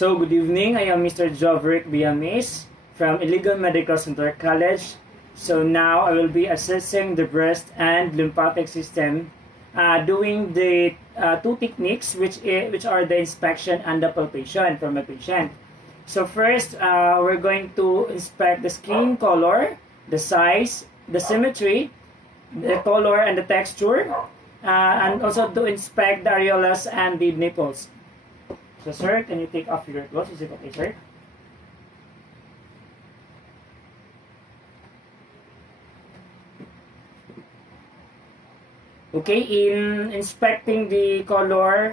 So, good evening. I am Mr. Joverick Biamis from Iligan Medical Center College. So, now I will be assessing the breast and lymphatic system doing the two techniques which are the inspection and the palpation for my patient. So, first, we're going to inspect the skin color, the size, the symmetry, the color and the texture, and also to inspect the areolas and the nipples. So, sir, can you take off your clothes? Is it okay, sir? Okay, in inspecting the color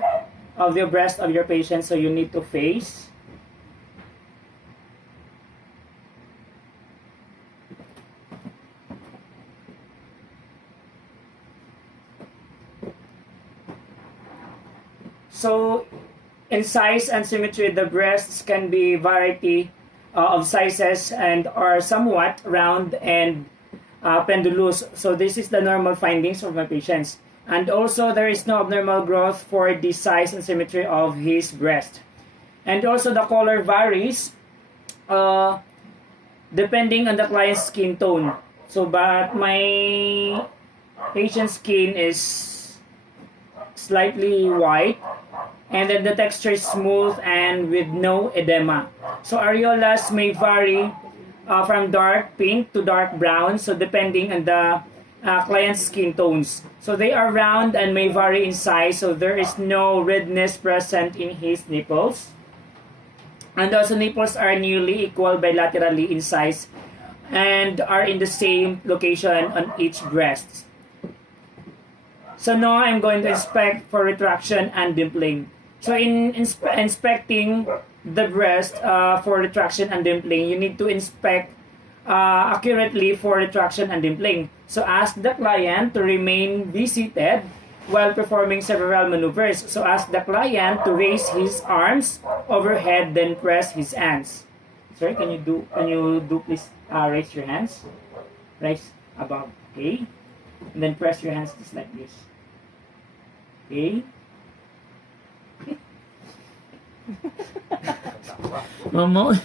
of the breast of your patient, so you need to face. So, in size and symmetry, the breasts can be variety of sizes and are somewhat round and pendulous. So this is the normal findings of my patients. And also there is no abnormal growth for the size and symmetry of his breast. And also the color varies depending on the client's skin tone. So but my patient's skin is slightly white, and then the texture is smooth and with no edema. So areolas may vary from dark pink to dark brown, so depending on the client's skin tones. So they are round and may vary in size, so there is no redness present in his nipples. And also nipples are nearly equal bilaterally in size and are in the same location on each breast. So now I'm going to inspect for retraction and dimpling. So in inspecting the breast for retraction and dimpling, you need to inspect accurately for retraction and dimpling. So ask the client to remain seated while performing several maneuvers. So ask the client to raise his arms overhead, then press his hands. Sorry, can you do please raise your hands? Raise above, okay? And then press your hands just like this. Okay? Mama.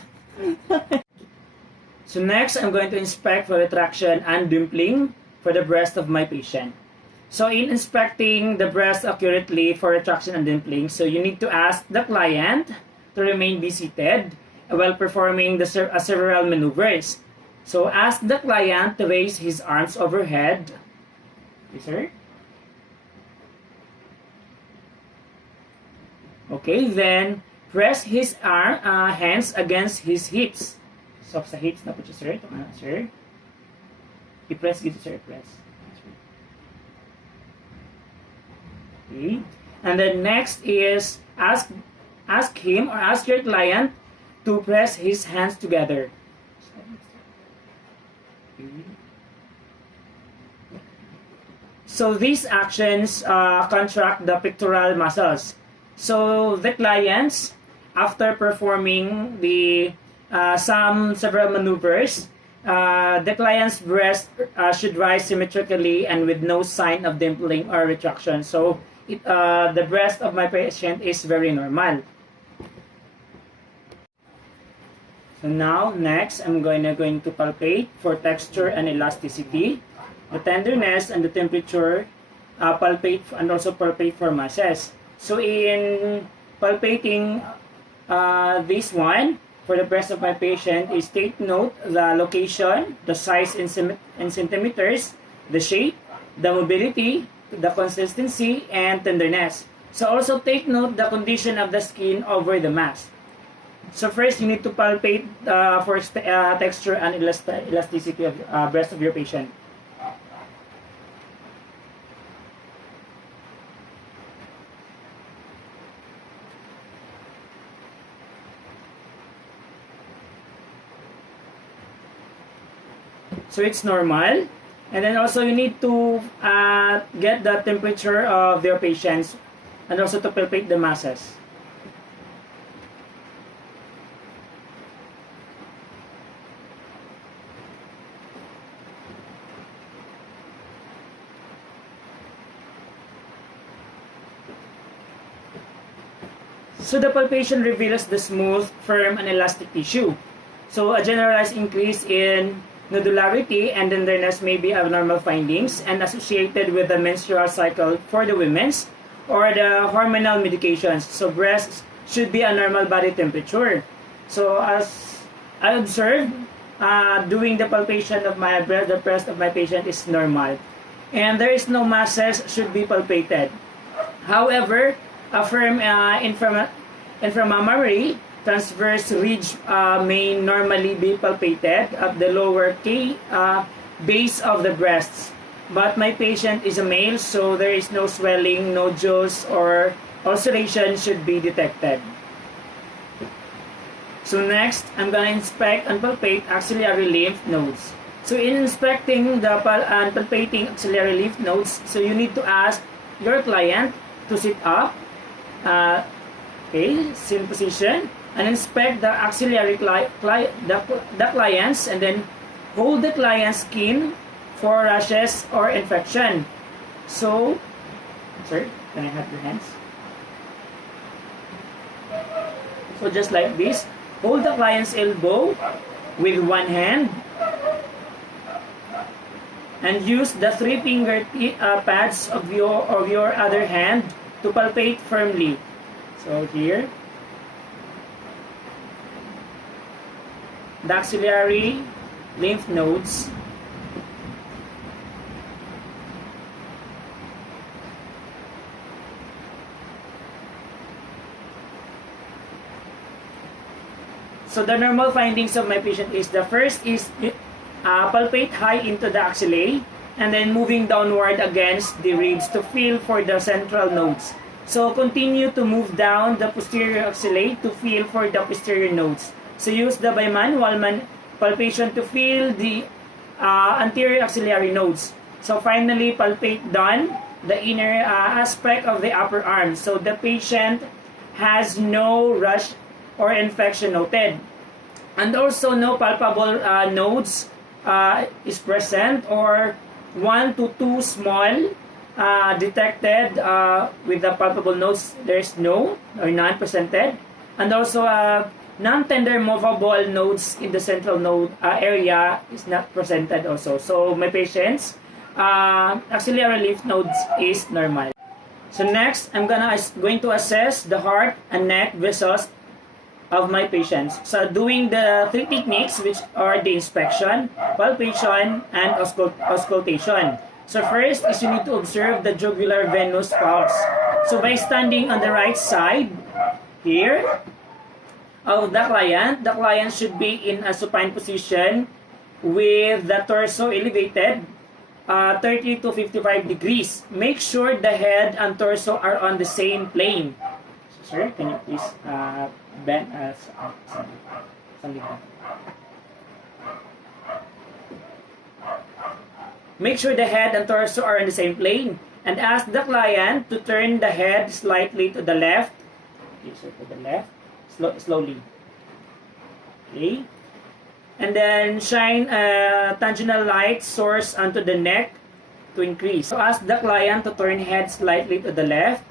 So next, I'm going to inspect for retraction and dimpling for the breast of my patient. So in inspecting the breast accurately for retraction and dimpling, so you need to ask the client to remain seated while performing the several maneuvers. So ask the client to raise his arms overhead. Yes, sir? Okay, then press his hands against his hips. Soft sa hips na po siya, sir. Ito sir. I-press dito, sir. Press. Okay. And then next is ask him or ask your client to press his hands together. Okay. So these actions contract the pectoral muscles. So the clients, after performing the several maneuvers, the client's breast should rise symmetrically and with no sign of dimpling or retraction. So the breast of my patient is very normal. So now, next, I'm going to palpate for texture and elasticity, the tenderness and the temperature, palpate and also palpate for masses. So in palpating this one, for the breast of my patient, is take note the location, the size in centimeters, the shape, the mobility, the consistency, and tenderness. So also take note the condition of the skin over the mass. So first, you need to palpate for texture and elasticity of breast of your patient. So it's normal. And then also you need to get the temperature of your patients and also to palpate the masses. So the palpation reveals the smooth, firm, and elastic tissue. So a generalized increase in nodularity and tenderness may be abnormal findings and associated with the menstrual cycle for the women's or the hormonal medications. So breasts should be a normal body temperature. So as I observed, doing the palpation of my breast, the breast of my patient is normal. And there is no masses should be palpated. However, a firm inframammary transverse ridge may normally be palpated at the lower base of the breasts. But my patient is a male, so there is no swelling, nodules, or ulceration should be detected. So next, I'm going to inspect and palpate axillary lymph nodes. So in inspecting and palpating axillary lymph nodes, so you need to ask your client to sit up, same position, and inspect the axillary the clients, and then hold the client's skin for rashes or infection. So, sir, can I have your hands? So just like this, hold the client's elbow with one hand and use the 3-finger pads of your other hand to palpate firmly. So here, the axillary lymph nodes. So the normal findings of my patient is, the first is palpate high into the axillae and then moving downward against the ribs to feel for the central nodes. So continue to move down the posterior axillae to feel for the posterior nodes. So use the bimanual palpation to feel the anterior axillary nodes. So finally, palpate done the inner aspect of the upper arm. So the patient has no rash or infection noted. And also no palpable nodes is present, or 1 to 2 small detected with the palpable nodes. There's no or none presented. And also non-tender movable nodes in the central node area is not presented also. So my patient's axillary lymph nodes is normal. So next, I'm going to assess the heart and neck vessels of my patients. So doing the 3 techniques, which are the inspection, palpation, and auscultation. So first is you need to observe the jugular venous pulse. So by standing on the right side here of the client should be in a supine position with the torso elevated 30 to 55 degrees. Make sure the head and torso are on the same plane. So, sir, can you please bend something. Make sure the head and torso are on the same plane, and ask the client to turn the head slightly to the left. Okay, so to the left, slowly. Okay, and then shine a tangential light source onto the neck to increase. So ask the client to turn head slightly to the left.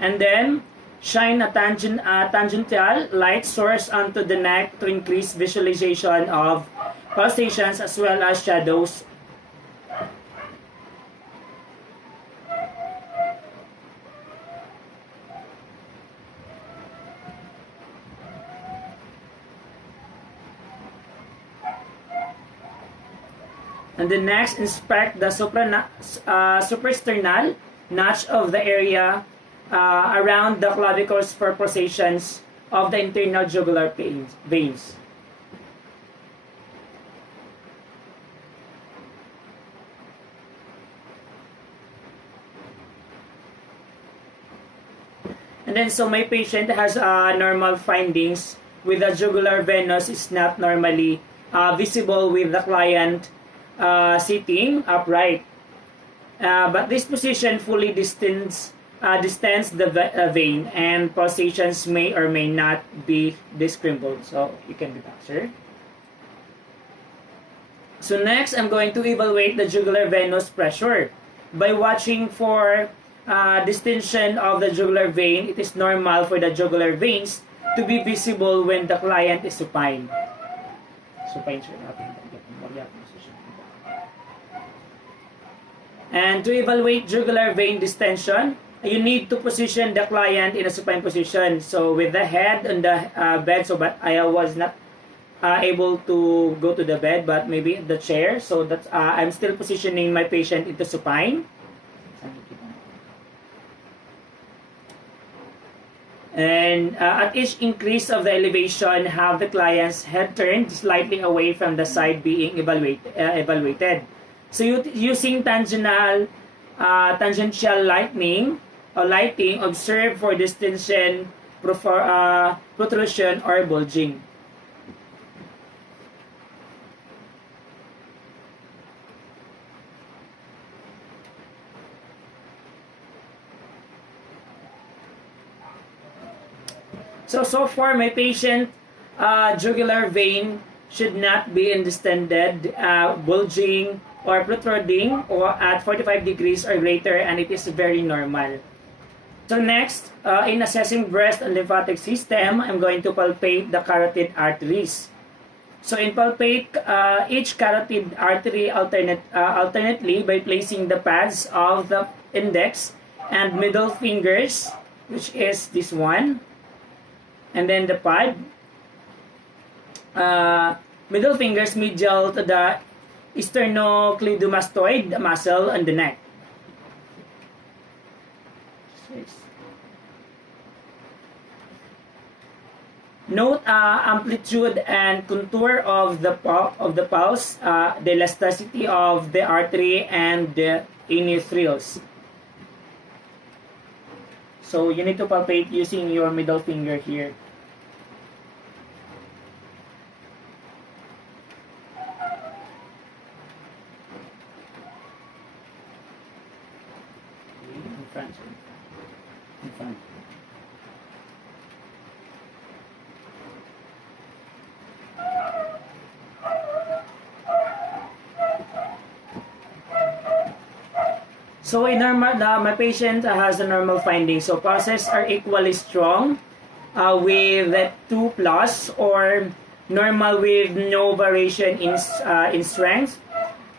And then shine a tangential light source onto the neck to increase visualization of pulsations as well as shadows. And then next, inspect the suprasternal notch of the area around the clavicles for pulsations of the internal jugular veins. And then so my patient has normal findings with the jugular venous is not normally visible with the client sitting upright. But this position fully distends the vein, and pulsations may or may not be discernible. So you can be back, sir. So next, I'm going to evaluate the jugular venous pressure by watching for distension of the jugular vein, it is normal for the jugular veins to be visible when the client is supine. Supine siya natin. And to evaluate jugular vein distension, you need to position the client in a supine position. So with the head on the bed, so but I was not able to go to the bed, but maybe the chair. So that's I'm still positioning my patient into supine. And at each increase of the elevation, have the client's head turned slightly away from the side being evaluated. So using tangential lighting, observe for distension, protrusion, or bulging. So far, my patient jugular vein should not be distended, bulging, or protruding or at 45 degrees or greater, and it is very normal. So next, in assessing breast and lymphatic system, I'm going to palpate the carotid arteries. So in palpate each carotid artery alternately by placing the pads of the index and middle fingers, which is this one, and then the pad, middle fingers medial to the sternocleidomastoid muscle on the neck. Note amplitude and contour of the pulse, the elasticity of the artery, and the endothelials. So you need to palpate using your middle finger here. In front. So in normal, my patient has a normal finding. So pulses are equally strong with 2 plus, or normal with no variation in strength.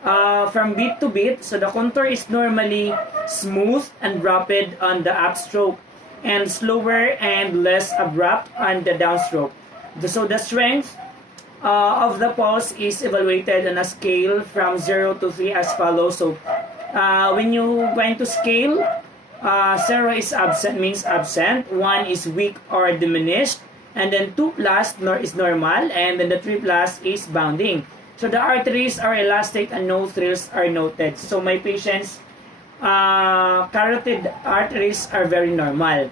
From beat to beat, so the contour is normally smooth and rapid on the upstroke, and slower and less abrupt on the downstroke. So the strength of the pulse is evaluated on a scale from 0 to 3 as follows. So when you going to scale, 0 is absent, means absent, 1 is weak or diminished, and then 2 plus is normal, and then the 3 plus is bounding. So the arteries are elastic and no thrills are noted. So my patient's carotid arteries are very normal.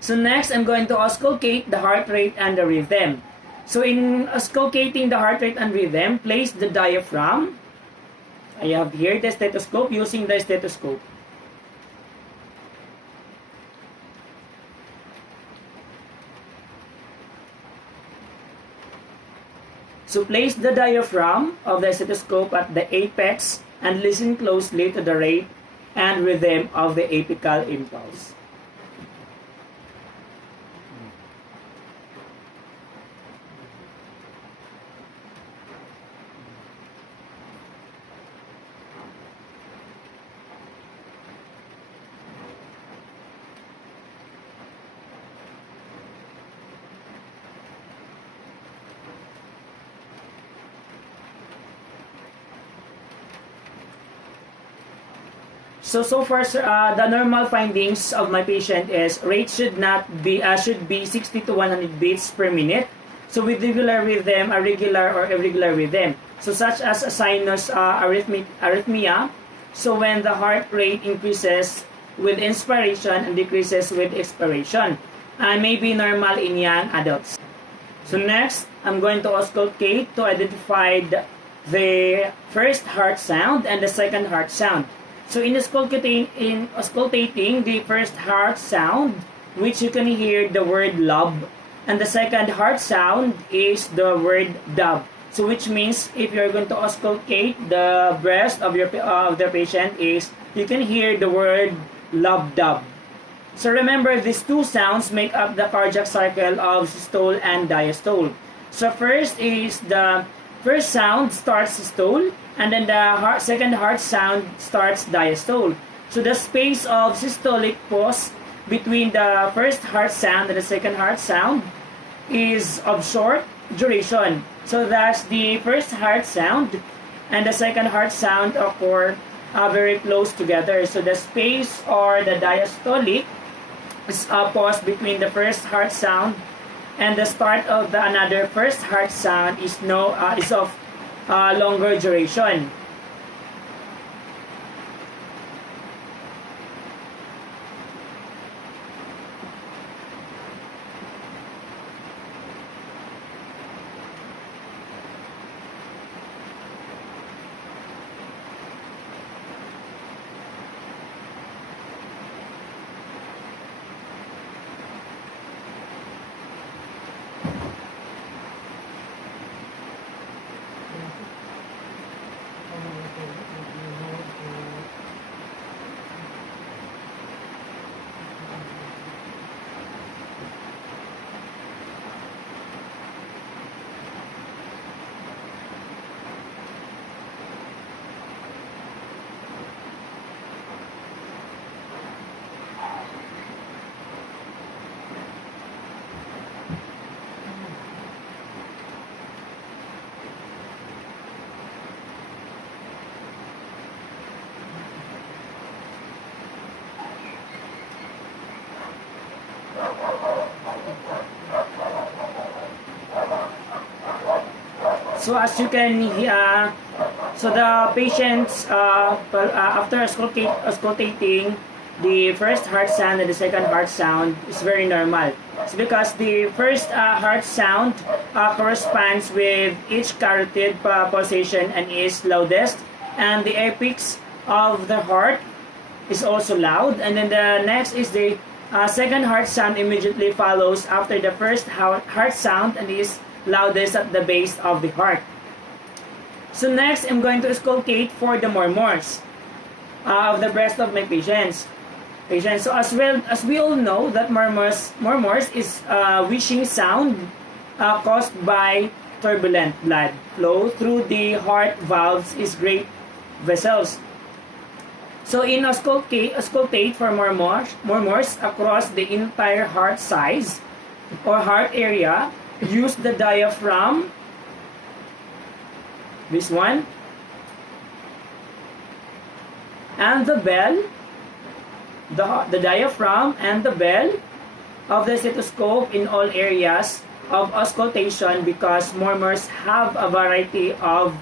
So next, I'm going to auscultate the heart rate and the rhythm. So in auscultating the heart rate and rhythm, place the diaphragm. I have here the stethoscope, using the stethoscope. So place the diaphragm of the stethoscope at the apex and listen closely to the rate and rhythm of the apical impulse. So far, the normal findings of my patient is rate should be 60 to 100 beats per minute. So with regular rhythm, a regular or irregular rhythm. So such as a sinus arrhythmia. So when the heart rate increases with inspiration and decreases with expiration, and may be normal in young adults. So next, I'm going to auscultate to identify the first heart sound and the second heart sound. So in auscultating the first heart sound, which you can hear the word love, and the second heart sound is the word dub. So which means if you're going to auscultate the breast of the patient, is you can hear the word lub-dub. So remember, these two sounds make up the cardiac cycle of systole and diastole. So the first sound starts systole, and then the second heart sound starts diastole. So the space of systolic pause between the first heart sound and the second heart sound is of short duration. So that's the first heart sound and the second heart sound occur very close together. So the space or the diastolic is a pause between the first heart sound and the start of the another first heart sound is of longer duration. So as you can so the patients after auscultating the first heart sound and the second heart sound is very normal. It's because the first heart sound corresponds with each carotid pulsation and is loudest, and the apex of the heart is also loud, and then the next is the second heart sound immediately follows after the first heart sound and is loudest at the base of the heart. So next, I'm going to auscultate for the murmurs of the breast of my patients. So as we all know that murmurs is wheezing sound caused by turbulent blood flow through the heart valves is great vessels. So in auscultate for murmurs across the entire heart size or heart area, use the diaphragm, this one, and the bell, the diaphragm and the bell of the stethoscope in all areas of auscultation, because murmurs have a variety of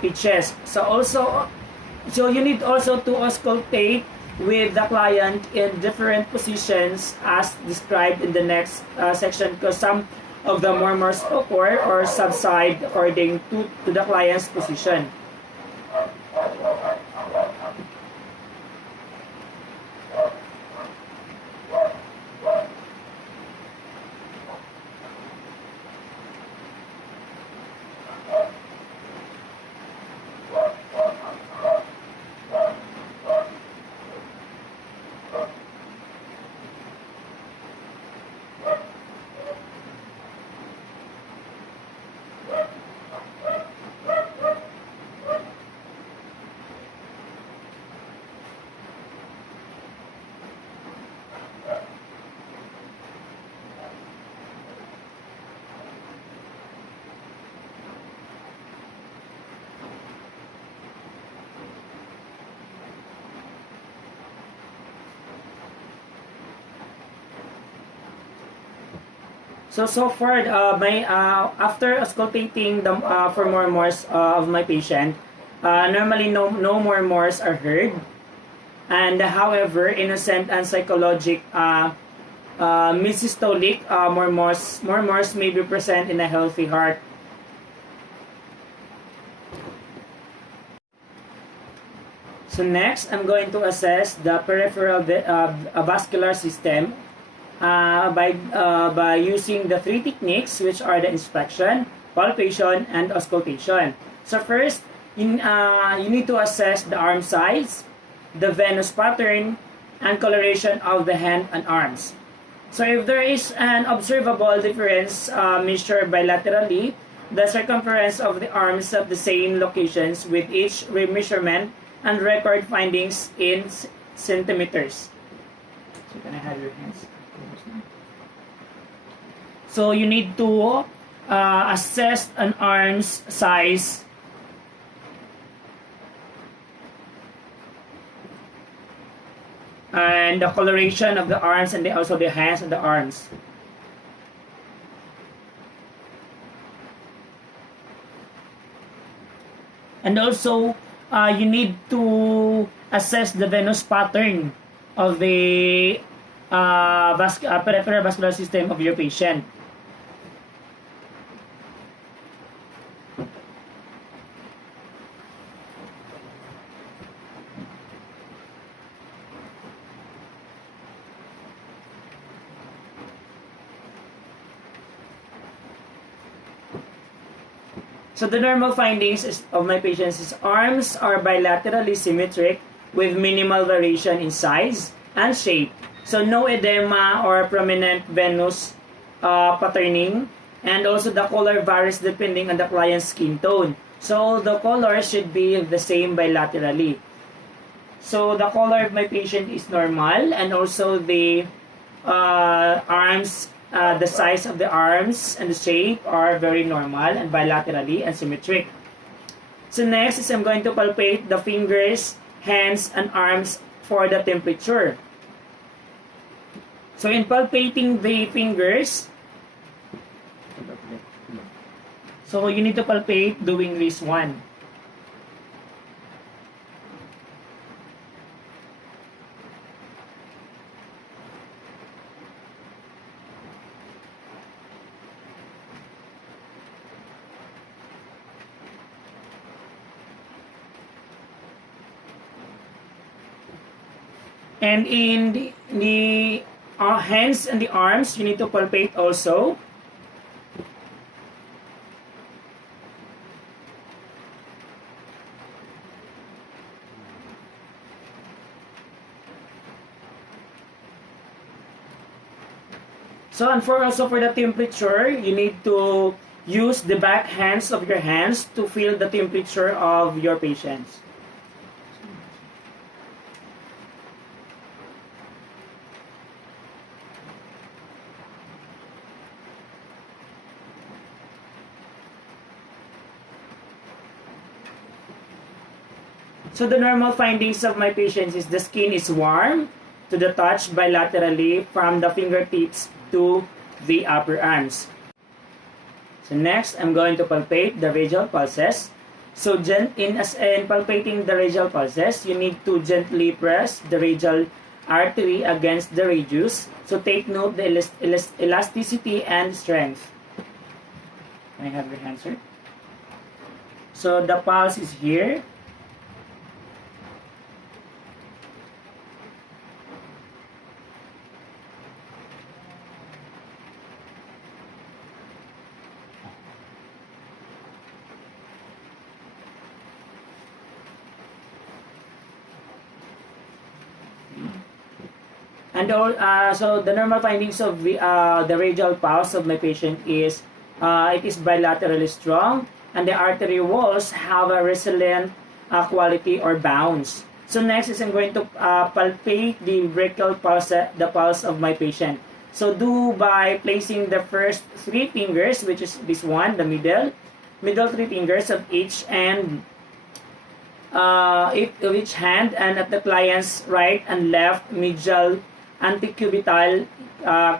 pitches. So you need also to auscultate with the client in different positions as described in the next section, because some of the murmurs occur or subside according to the client's position. So far, after auscultating the for murmurs of my patient, normally no murmurs are heard, and however, innocent and psychologic mid-systolic murmurs may be present in a healthy heart. So next, I'm going to assess the peripheral vascular system by using the three techniques, which are the inspection, palpation, and auscultation. So first, you need to assess the arm size, the venous pattern, and coloration of the hand and arms. So if there is an observable difference measured bilaterally, the circumference of the arms at the same locations with each remeasurement and record findings in centimeters. So can I have your hands? So you need to assess an arm's size and the coloration of the arms and also the hands and the arms. And also, you need to assess the venous pattern of the peripheral vascular system of your patient. So the normal findings of my patients is arms are bilaterally symmetric with minimal variation in size and shape. So no edema or prominent venous patterning, and also the color varies depending on the client's skin tone. So the color should be the same bilaterally. So the color of my patient is normal, and also the arms, the size of the arms and the shape are very normal and bilaterally and symmetric. So next is I'm going to palpate the fingers, hands, and arms for the temperature. So in palpating the fingers, so you need to palpate doing this one. And in the hands and the arms, you need to palpate also. So and for also for the temperature, you need to use the back hands of your hands to feel the temperature of your patients. So the normal findings of my patients is the skin is warm to the touch bilaterally from the fingertips to the upper arms. So next, I'm going to palpate the radial pulses. So in palpating the radial pulses, you need to gently press the radial artery against the radius. So take note the elasticity and strength. Can I have your hand, sir? So the pulse is here. And so the normal findings of the radial pulse of my patient is it is bilaterally strong, and the artery walls have a resilient quality or bounce. So next is I'm going to palpate the brachial pulse, the pulse of my patient. So do by placing the first three fingers, which is this one, the middle three fingers of each and each hand, and at the client's right and left medial antecubital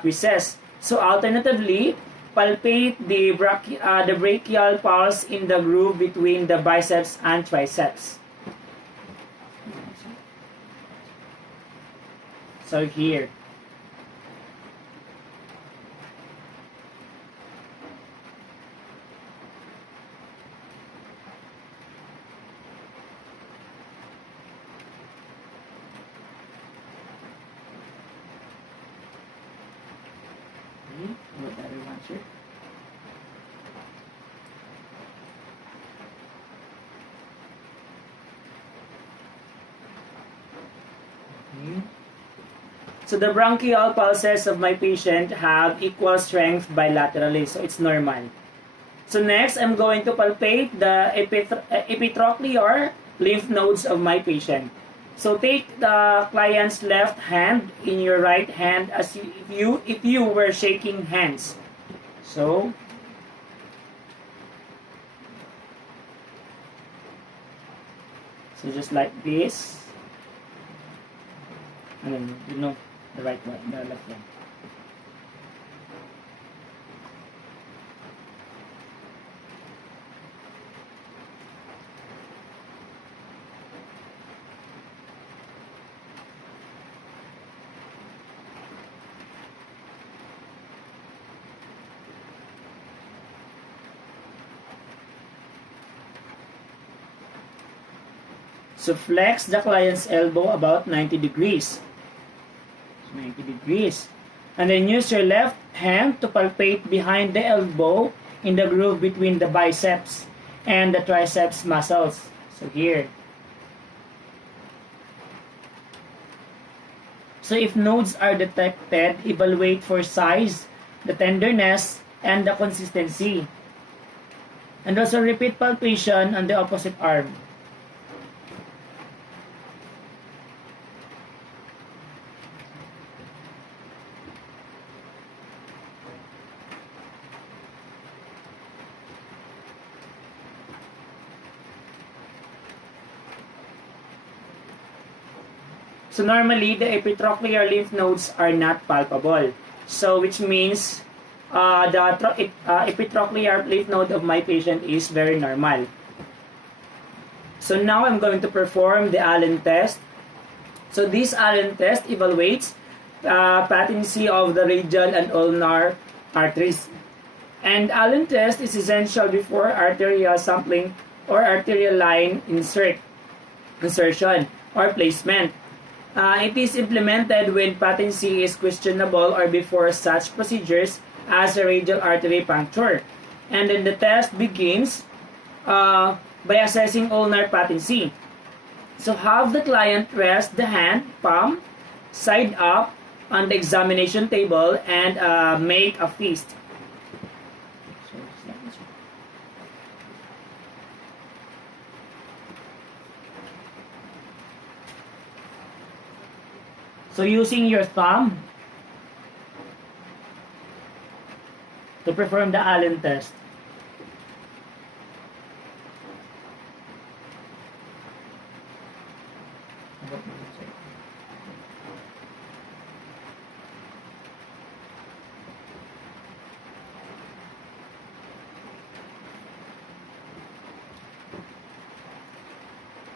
creases. So alternatively, palpate the brachial pulse in the groove between the biceps and triceps. So here. What everyone should. Okay. So the bronchial pulses of my patient have equal strength bilaterally, so it's normal. So next, I'm going to palpate the epitrochlear lymph nodes of my patient. So take the client's left hand in your right hand as if you were shaking hands. So just like this, and then the right one, the left one. So flex the client's elbow about 90 degrees. 90 degrees. And then use your left hand to palpate behind the elbow in the groove between the biceps and the triceps muscles. So here. So if nodes are detected, evaluate for size, the tenderness, and the consistency. And also repeat palpation on the opposite arm. So normally, the epitrochlear lymph nodes are not palpable. So which means the epitrochlear lymph node of my patient is very normal. So now I'm going to perform the Allen test. So this Allen test evaluates patency of the radial and ulnar arteries. And Allen test is essential before arterial sampling or arterial line insertion or placement. It is implemented when patency is questionable or before such procedures as a radial artery puncture. And then the test begins by assessing ulnar patency. So have the client rest the hand, palm, side up on the examination table and make a fist. So using your thumb to perform the Allen test.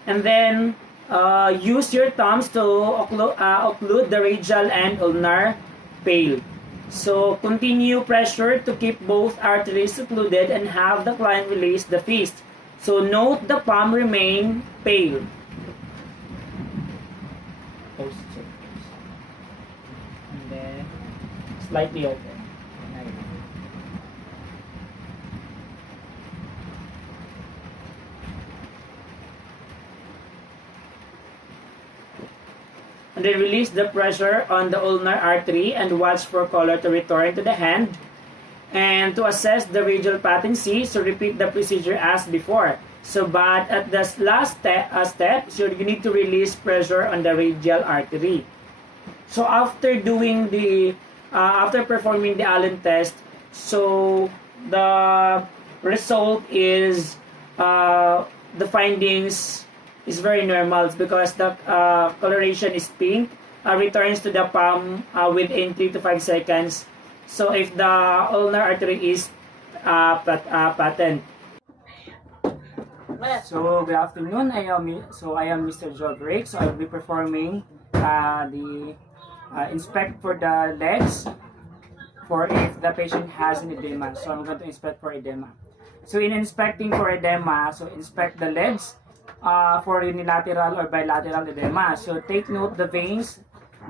And then use your thumbs to occlude the radial and ulnar pale. So continue pressure to keep both arteries occluded and have the client release the fist. So note the palm remain pale. And then slightly open. And then release the pressure on the ulnar artery and watch for color to return to the hand. And to assess the radial patency, so repeat the procedure as before. So but at the last step, so you need to release pressure on the radial artery. So after doing the, after performing the Allen test, so the result is, the findings is very normal because the coloration is pink, returns to the palm within 3 to 5 seconds. So if the ulnar artery is patent. So good afternoon. I am Mr. Joe Drake. So I'll be performing the inspect for the legs for if the patient has an edema. So I'm going to inspect for edema. So in inspecting for edema, so inspect the legs for unilateral or bilateral edema. So take note the veins,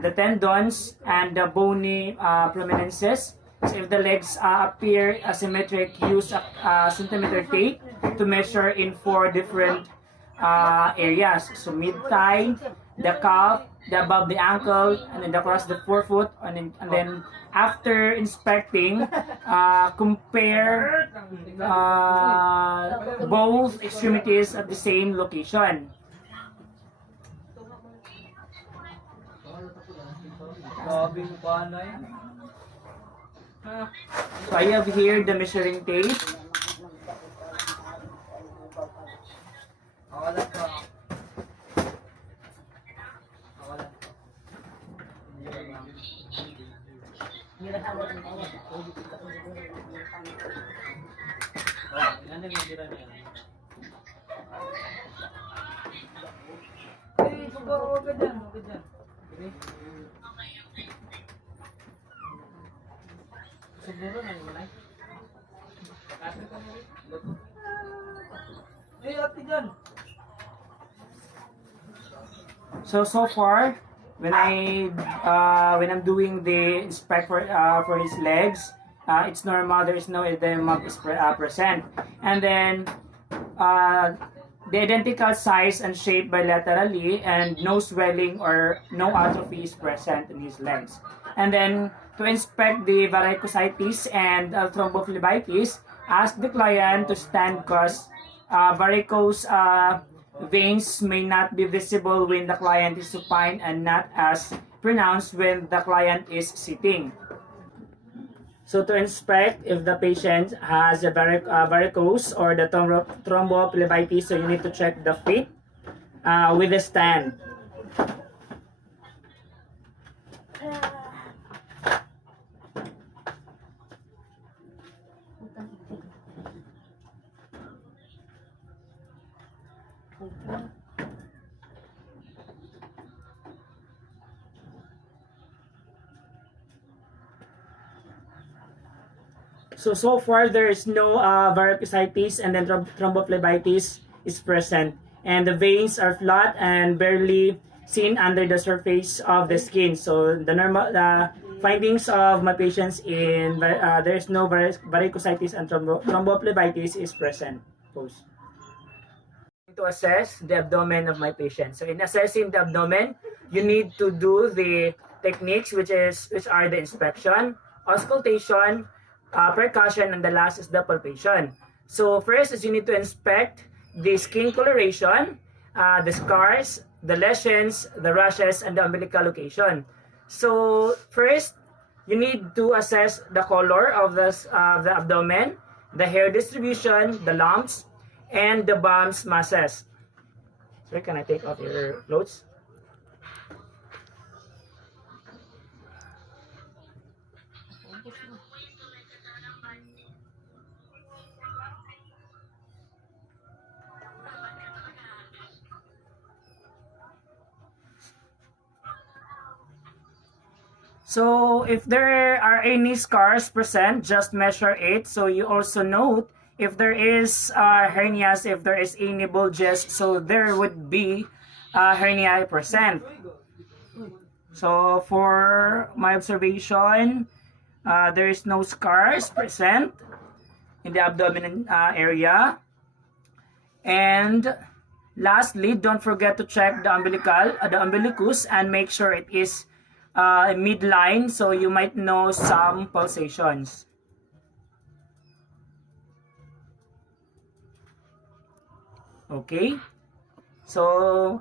the tendons, and the bony prominences. So if the legs appear asymmetric, use a centimeter tape to measure in 4 different areas. So mid-thigh, the calf, the above the ankle, and then across the forefoot, and then after inspecting, compare both extremities at the same location. So I have here the measuring tape. So far, when I'm doing the inspect for his legs, it's normal. There is no edema present, and then the identical size and shape bilaterally, and no swelling or no atrophy is present in his legs. And then to inspect the varicositis and thrombophlebitis, ask the client to stand cause varicose veins may not be visible when the client is supine and not as pronounced when the client is sitting. So to inspect if the patient has a varicose or the thrombophlebitis, so you need to check the feet with a stand. So far there is no varicositis, and then thrombophlebitis is present, and the veins are flat and barely seen under the surface of the skin. So the normal findings of my patients in there is no varicositis and thrombophlebitis is present. Pose. To assess the abdomen of my patient. So in assessing the abdomen, you need to do the techniques which are the inspection, auscultation, percussion, and the last is the palpation. So first is you need to inspect the skin coloration, the scars, the lesions, the rashes, and the umbilical location. So first, you need to assess the color of the abdomen, the hair distribution, the lumps, and the bumps masses. Sir, can I take off your clothes? So if there are any scars present, just measure it. So you also note if there is hernias, if there is any bulges, so there would be hernia present. So for my observation, there is no scars present in the abdomen area. And lastly, don't forget to check the umbilicus, and make sure it is midline, so you might know some pulsations. Okay, so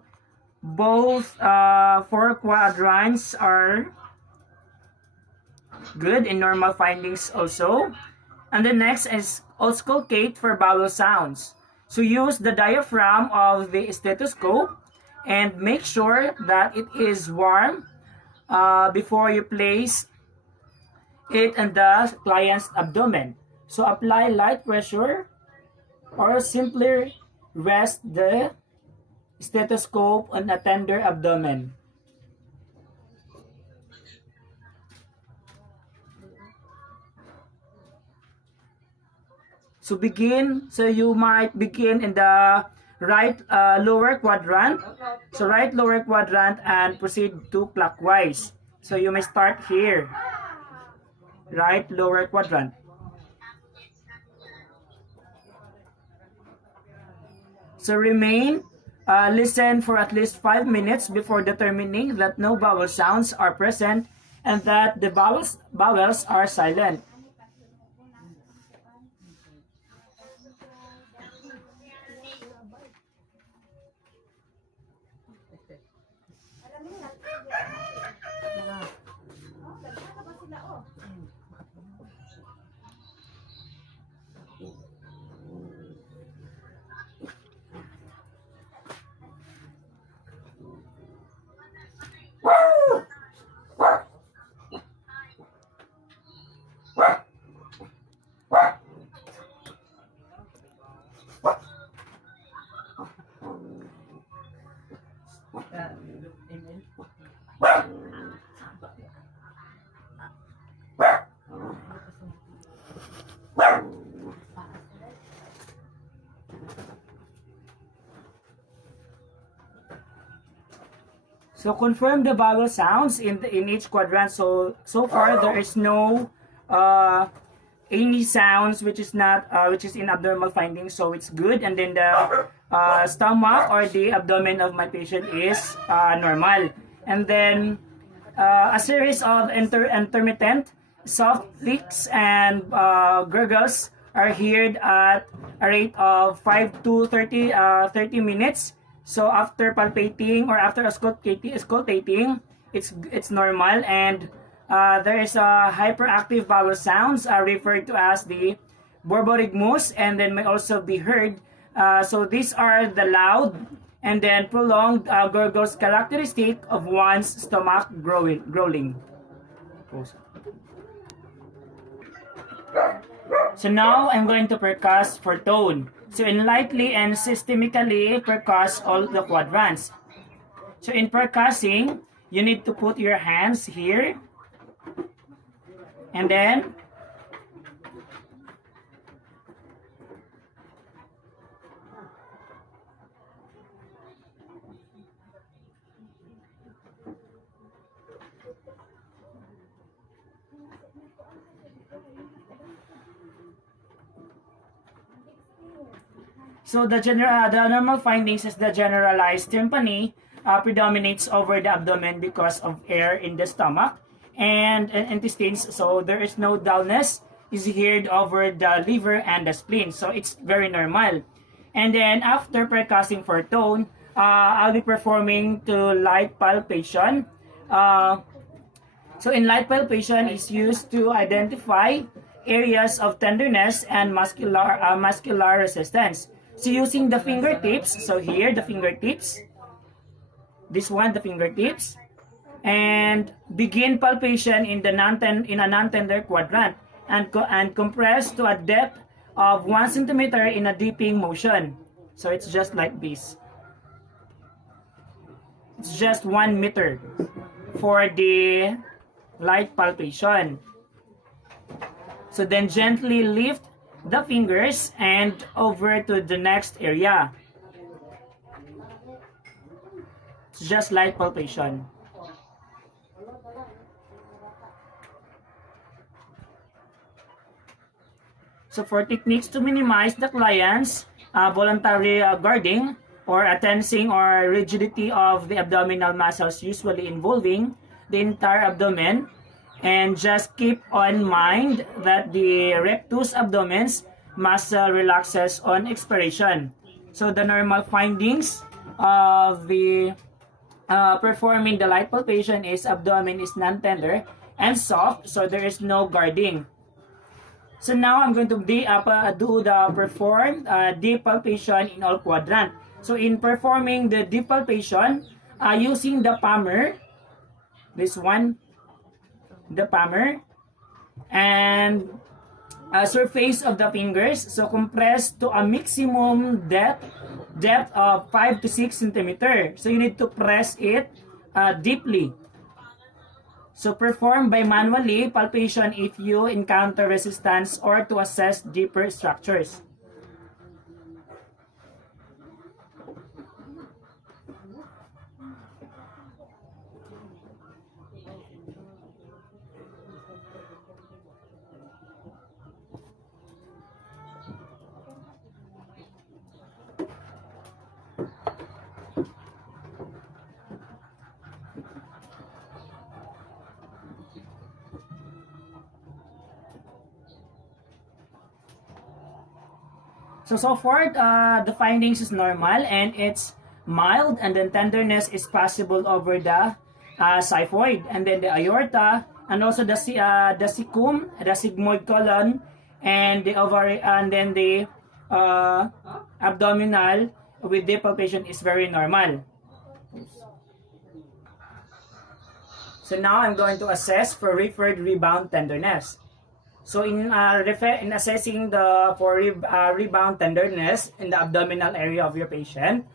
both 4 quadrants are good in normal findings also. And the next is auscultate for bowel sounds. So use the diaphragm of the stethoscope and make sure that it is warm before you place it on the client's abdomen. So apply light pressure or simply rest the stethoscope on a tender abdomen. So you might begin in the right lower quadrant. So right lower quadrant and proceed to clockwise. So you may start here. Right lower quadrant. So remain Listen for at least 5 minutes before determining that no vowel sounds are present and that the vowels are silent. So confirm the vowel sounds in each quadrant. So far there is no any sounds which is not which is in abnormal findings, so it's good. And then the stomach or the abdomen of my patient is normal. And then a series of intermittent soft clicks and gurgles are heard at a rate of 5 to 30 minutes. So after palpating or after auscultating, it's normal, and there is a hyperactive vowel sounds referred to as the borborygmus, and then may also be heard. So these are the loud and then prolonged gurgles characteristic of one's stomach growling. So now I'm going to percuss for tone. So in lightly and systemically percuss all the quadrants. So in percussing, you need to put your hands here. And then so the normal findings is the generalized tympani predominates over the abdomen because of air in the stomach and intestines. So there is no dullness is heard over the liver and the spleen. So it's very normal. And then after percussing for tone, I'll be performing to light palpation. So in light palpation is used to identify areas of tenderness and muscular resistance. So using the fingertips, so here the fingertips, this one the fingertips, and begin palpation in a non-tender quadrant and compress to a depth of 1 centimeter in a dipping motion. So it's just like this. It's just 1 meter for the light palpation. So then gently lift the fingers and over to the next area. It's just light palpation. So for techniques to minimize the client's voluntary guarding or a tensing or rigidity of the abdominal muscles, usually involving the entire abdomen, and just keep on mind that the rectus abdomen's muscle relaxes on expiration. So the normal findings of the performing the light palpation is abdomen is non-tender and soft, so there is no guarding. So now I'm going to perform deep palpation in all quadrant. So in performing the deep palpation, using the palmar, this one, the palmar, and surface of the fingers, so compressed to a maximum depth of 5 to 6 centimeter. So you need to press it deeply. So perform by manually palpation if you encounter resistance or to assess deeper structures. So far, the findings is normal and it's mild, and then tenderness is possible over the xiphoid, and then the aorta, and also the cecum, the sigmoid colon, and the ovary, and then the abdominal with deep palpation is very normal. So now I'm going to assess for referred rebound tenderness. So in assessing the rebound tenderness in the abdominal area of your patient,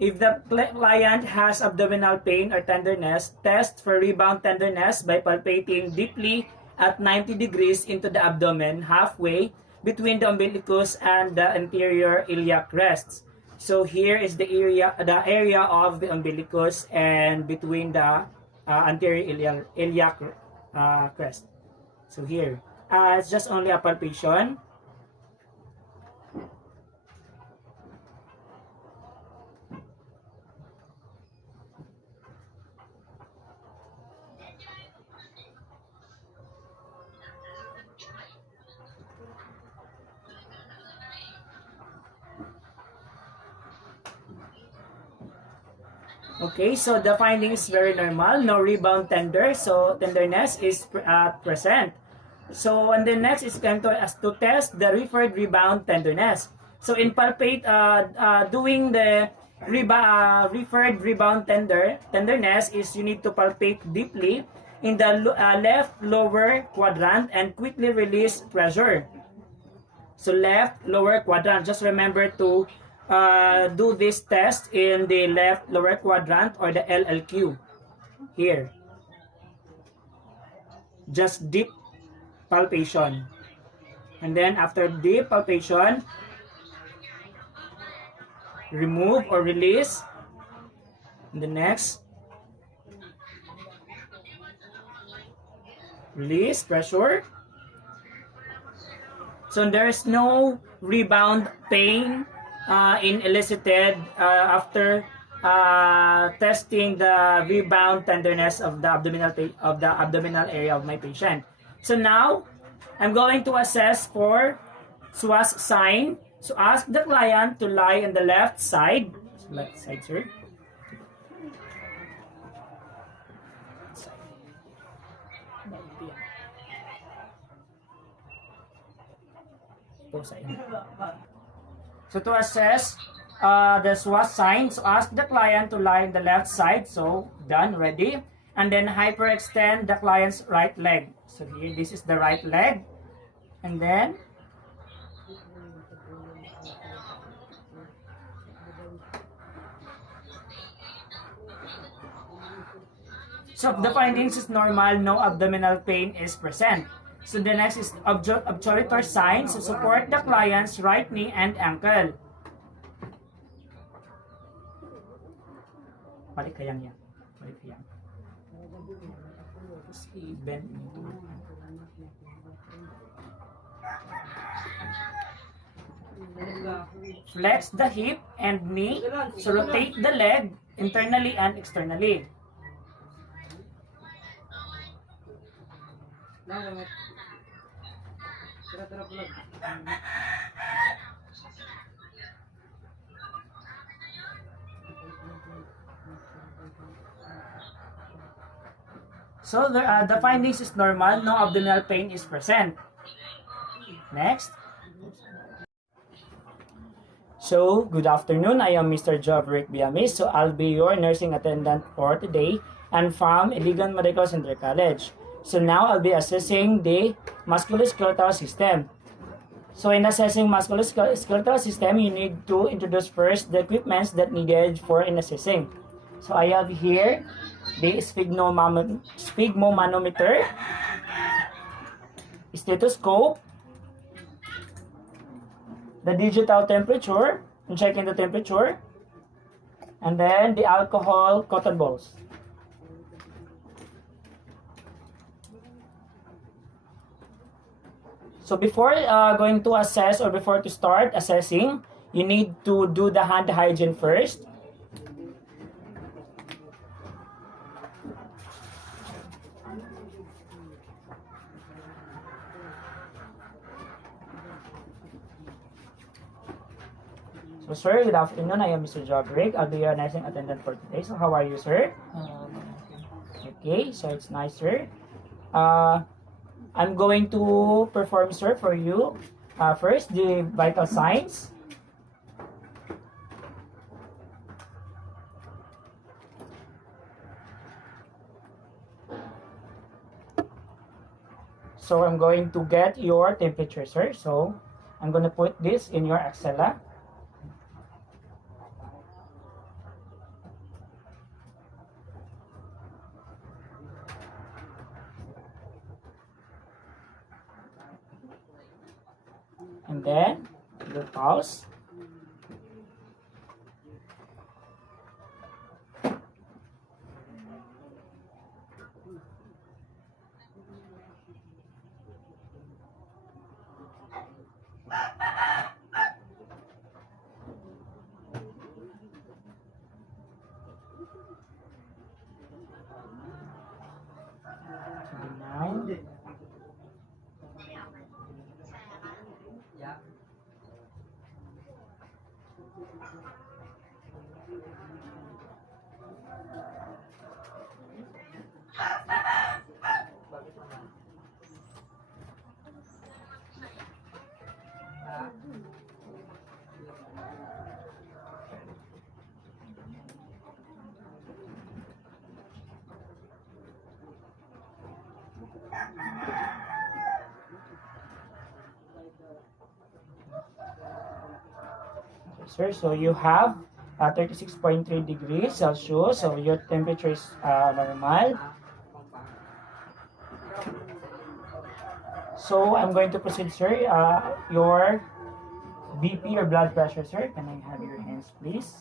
if the client has abdominal pain or tenderness, test for rebound tenderness by palpating deeply at 90 degrees into the abdomen, halfway between the umbilicus and the anterior iliac crests. So here is the area of the umbilicus and between the anterior iliac crest. So here, it's just only a palpation. Okay, so the finding is very normal. No rebound so tenderness is present. So and then next is going to test the referred rebound tenderness. So in palpate, doing the referred rebound tenderness is you need to palpate deeply in the left lower quadrant and quickly release pressure. So left lower quadrant, just remember to do this test in the left lower quadrant or the LLQ here. Just deep palpation, and then after deep palpation, remove or release. And the next, release pressure. So there is no rebound pain elicited after testing the rebound tenderness of the abdominal area of my patient. So now I'm going to assess for SWAS sign. So ask the client to lie on the left side. Left side, sir. So to assess the SWAS sign, so ask the client to lie on the left side. So done, ready. And then hyperextend the client's right leg. So here, this is the right leg. And then so the findings is normal, no abdominal pain is present. So the next is obturator sign. So support the client's right knee and ankle. Balik kayang yan. Balik kayang. Bend into. Flex the hip and knee. So rotate the leg internally and externally. So the findings is normal, no abdominal pain is present. Next. So, good afternoon. I am Mr. Joverick Biamis. So, I'll be your nursing attendant for today and from Iligan Medical Center College. So, now I'll be assessing the musculoskeletal system. So, in assessing musculoskeletal system, you need to introduce first the equipments that needed for in assessing. So, I have here the sphygmomanometer, stethoscope, the digital temperature, and checking the temperature, and then the alcohol cotton balls. So before going to assess or before to start assessing, you need to do the hand hygiene first. So, sir, good afternoon. I am Mr. Jogrig. I'll be your nursing attendant for today. So, how are you, sir? Okay, so it's nice, sir. I'm going to perform, sir, for you. First, the vital signs. So, I'm going to get your temperature, sir. So, I'm going to put this in your axilla. And then, your pulse. Now, sir, so you have 36.3 degrees Celsius, so your temperature is normal. So I'm going to proceed, sir. Your BP or blood pressure, sir. Can I have your hands, please?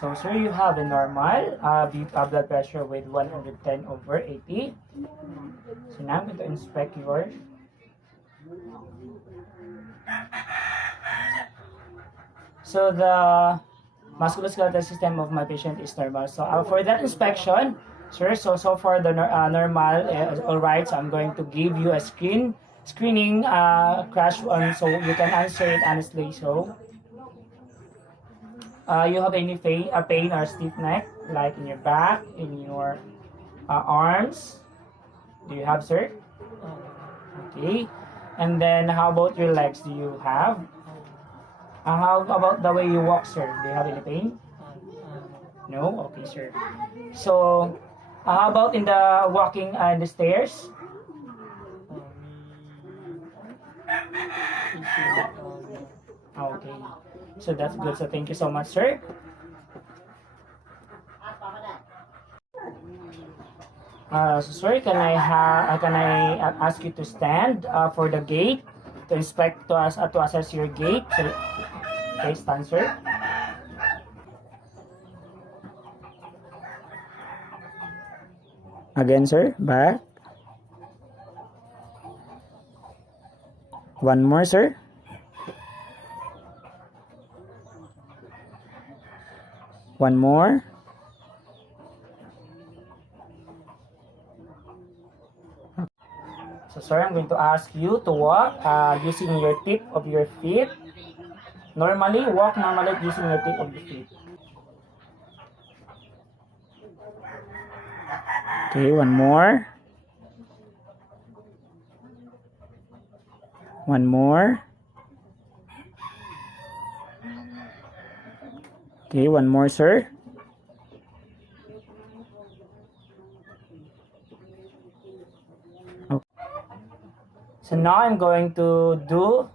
So, sir, you have a normal blood pressure with 110/80. So now I'm going to inspect your So the musculoskeletal system of my patient is normal. So for that inspection, sir, so far the normal is all right. So I'm going to give you a screening crash one, so you can answer it honestly. So you have any pain or stiff neck, like in your back, in your arms? Do you have, sir? Okay. And then how about your legs? Do you have? How about the way you walk, sir? Do you have any pain? No? Okay, sir. So, how about in the walking in the stairs? Okay. So that's good. So thank you so much, sir. So sorry, can I ask you to stand for the gate to inspect to assess your gait? So, okay, stand, sir. Again, sir. Back. One more, sir. One more. So, sir, I'm going to ask you to walk using your tip of your feet, Normally, walk normally using your tip of the feet. Okay, one more. One more. Okay, one more, sir. Okay. So now I'm going to do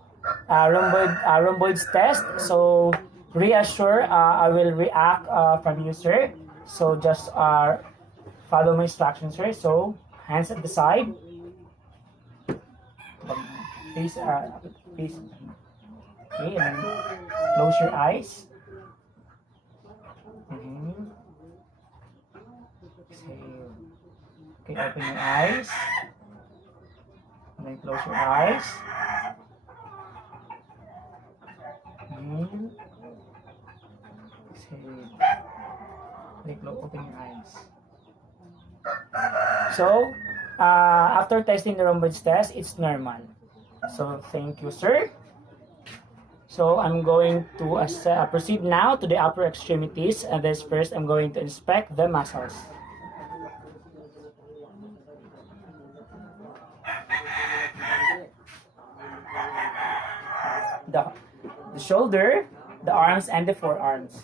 rhomboids test. So reassure, I will react from you, sir. So just follow my instructions, sir. So hands at the side. Face. Okay, and then close your eyes. Exhale. Okay, open your eyes. And then close your eyes. Exhale. Then open your eyes. So, after testing the rhomboids test, it's normal. So, thank you, sir. So, I'm going to proceed now to the upper extremities. And this first, I'm going to inspect the muscles. The shoulder, the arms, and the forearms.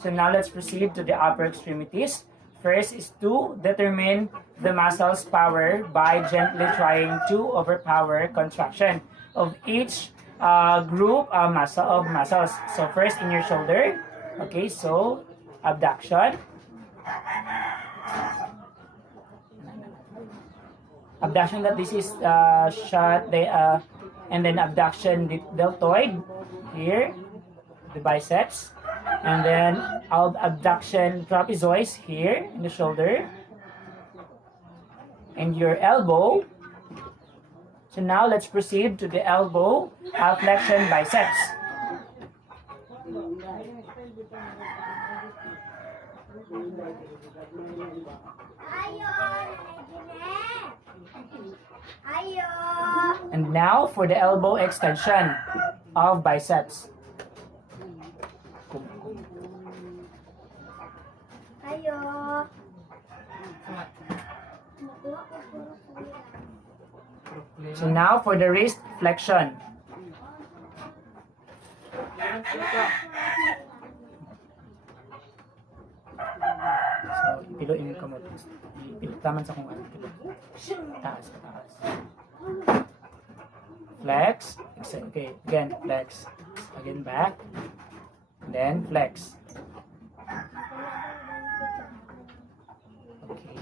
So now let's proceed to the upper extremities. First is to determine the muscles' power by gently trying to overpower contraction of each group of muscles. So first in your shoulder. Okay, so abduction. Abduction, that this is shot, and then abduction deltoid here, the biceps, and then abduction trapezoid here in the shoulder, and your elbow. So now let's proceed to the elbow flexion biceps. And now for the elbow extension of biceps. So now for the wrist flexion. So, ipiluin mo kamot. Taman sa kung ano. Taas. Flex. Okay, again, flex. Again, back. Then, flex. Okay.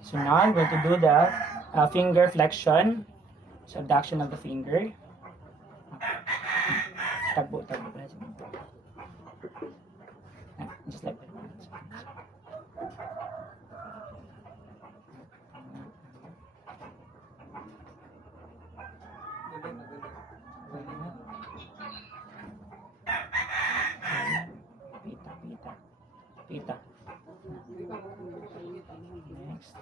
So now I'm going to do the finger flexion. So, abduction of the finger. Tagbo. Just like that. Pita. Next.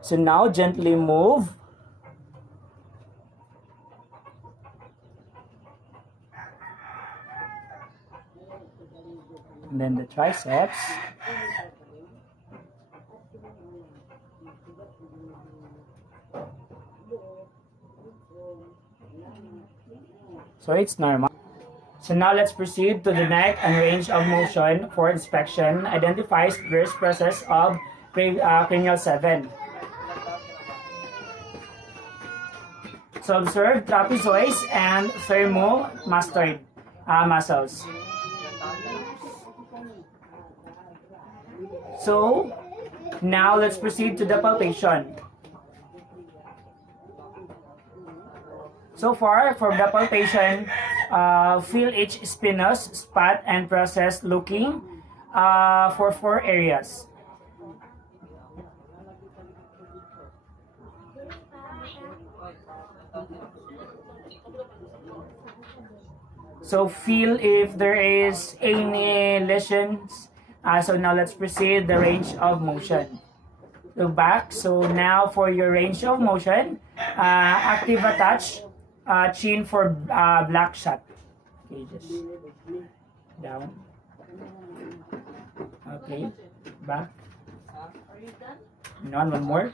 So now gently move. And then the triceps. So it's normal. So now let's proceed to the neck and range of motion for inspection. Identifies various process of cranial 7. So observe trapezoid and thermomastoid muscles. So now let's proceed to the palpation. So far, for the palpation, feel each spinous spot and process looking for 4 areas. So feel if there is any lesions. So now let's proceed the range of motion. So back. So now for your range of motion, active attach, chin for black shot. Okay, just down. Okay, back. One more.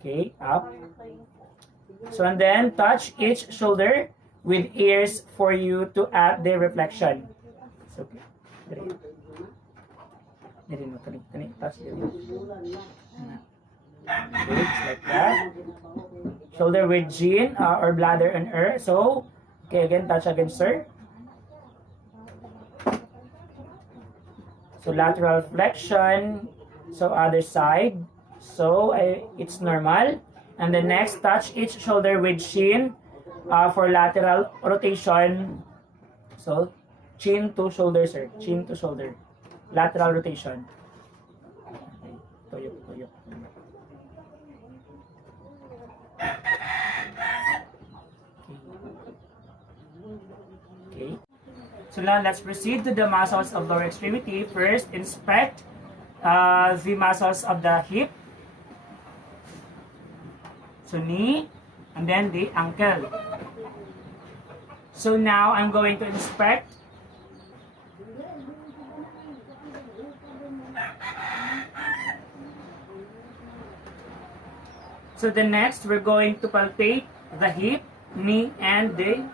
Okay, up. So and then touch each shoulder with ears for you to add the reflection. So, okay. Touch the okay, just like that. Shoulder with chin or bladder and ear. So, okay, again, touch again, sir. So lateral flexion. So other side. So it's normal. And the next, touch each shoulder with chin for lateral rotation. So chin to shoulder, sir. Chin to shoulder. Lateral rotation. Okay. Toyo. Okay. So now let's proceed to the muscles of lower extremity. First, inspect the muscles of the hip. So knee, and then the ankle. So now I'm going to inspect so the next we're going to palpate the hip, knee, and the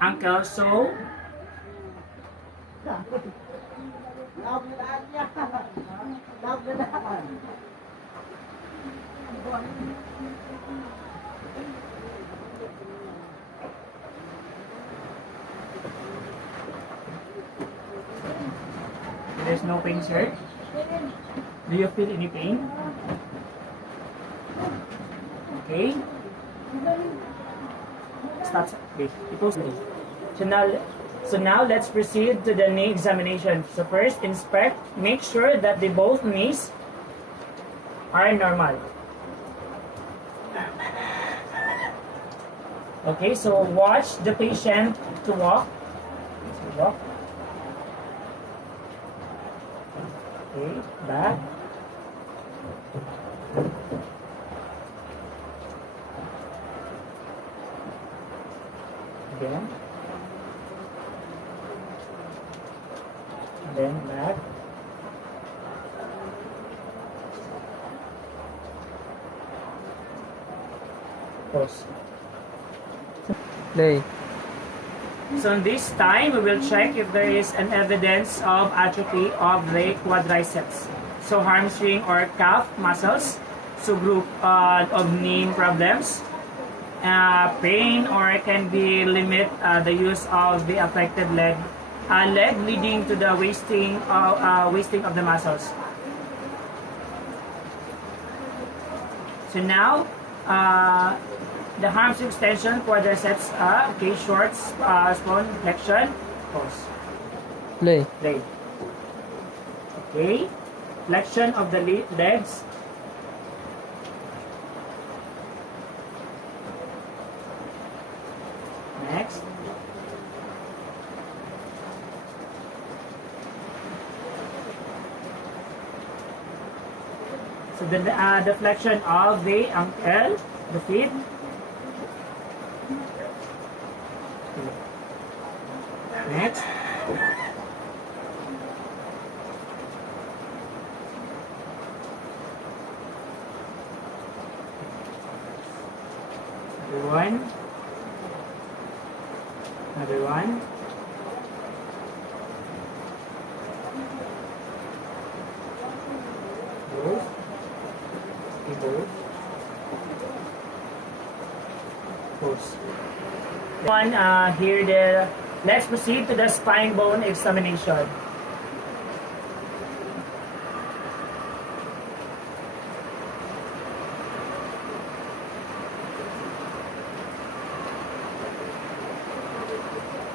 ankle. So there's no pain, sir. Do you feel any pain? Okay. Stop. Okay. So now let's proceed to the knee examination. So first, inspect. Make sure that the both knees are normal. Okay. So watch the patient to walk. So walk. Okay. Back. Again. Then back. Pause. Play. So in this time, we will check if there is an evidence of atrophy of the quadriceps. So hamstring or calf muscles. So group of knee problems. Pain or can be limit the use of the affected leg. Leg leading to the wasting of the muscles. So now, the hamstring extension, quadriceps, okay, short, small flexion, pause. Play. Play. Okay, flexion of the legs. Next. So the flexion of the ankle, the feet. Next. Another one. Another one. Both. Both. Pause. One, here let's proceed to the spine bone examination.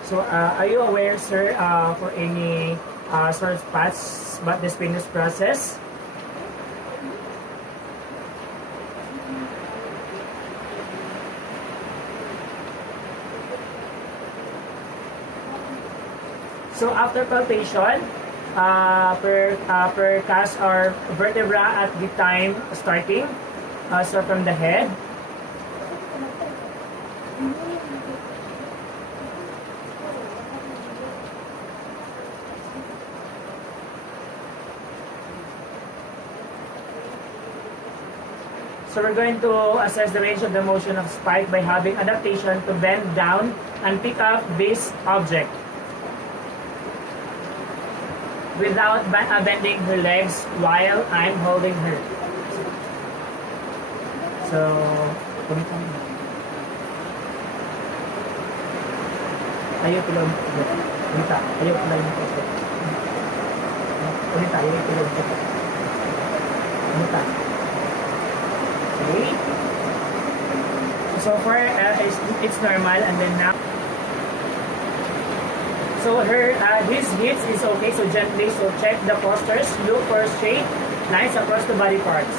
So, are you aware, sir, for any sort of spots about the spinous process? So after palpation, percast our vertebra at the time starting. So from the head. So we're going to assess the range of the motion of Spike by having adaptation to bend down and pick up this object without bending her legs while I'm holding her. So, ayaw tulog. Unita, ayaw tulog. Unita, ayaw tulog. Unita. Okay. So far, it's normal, and then now. So his hips is okay. So gently. So check the postures. Look for straight lines across the body parts.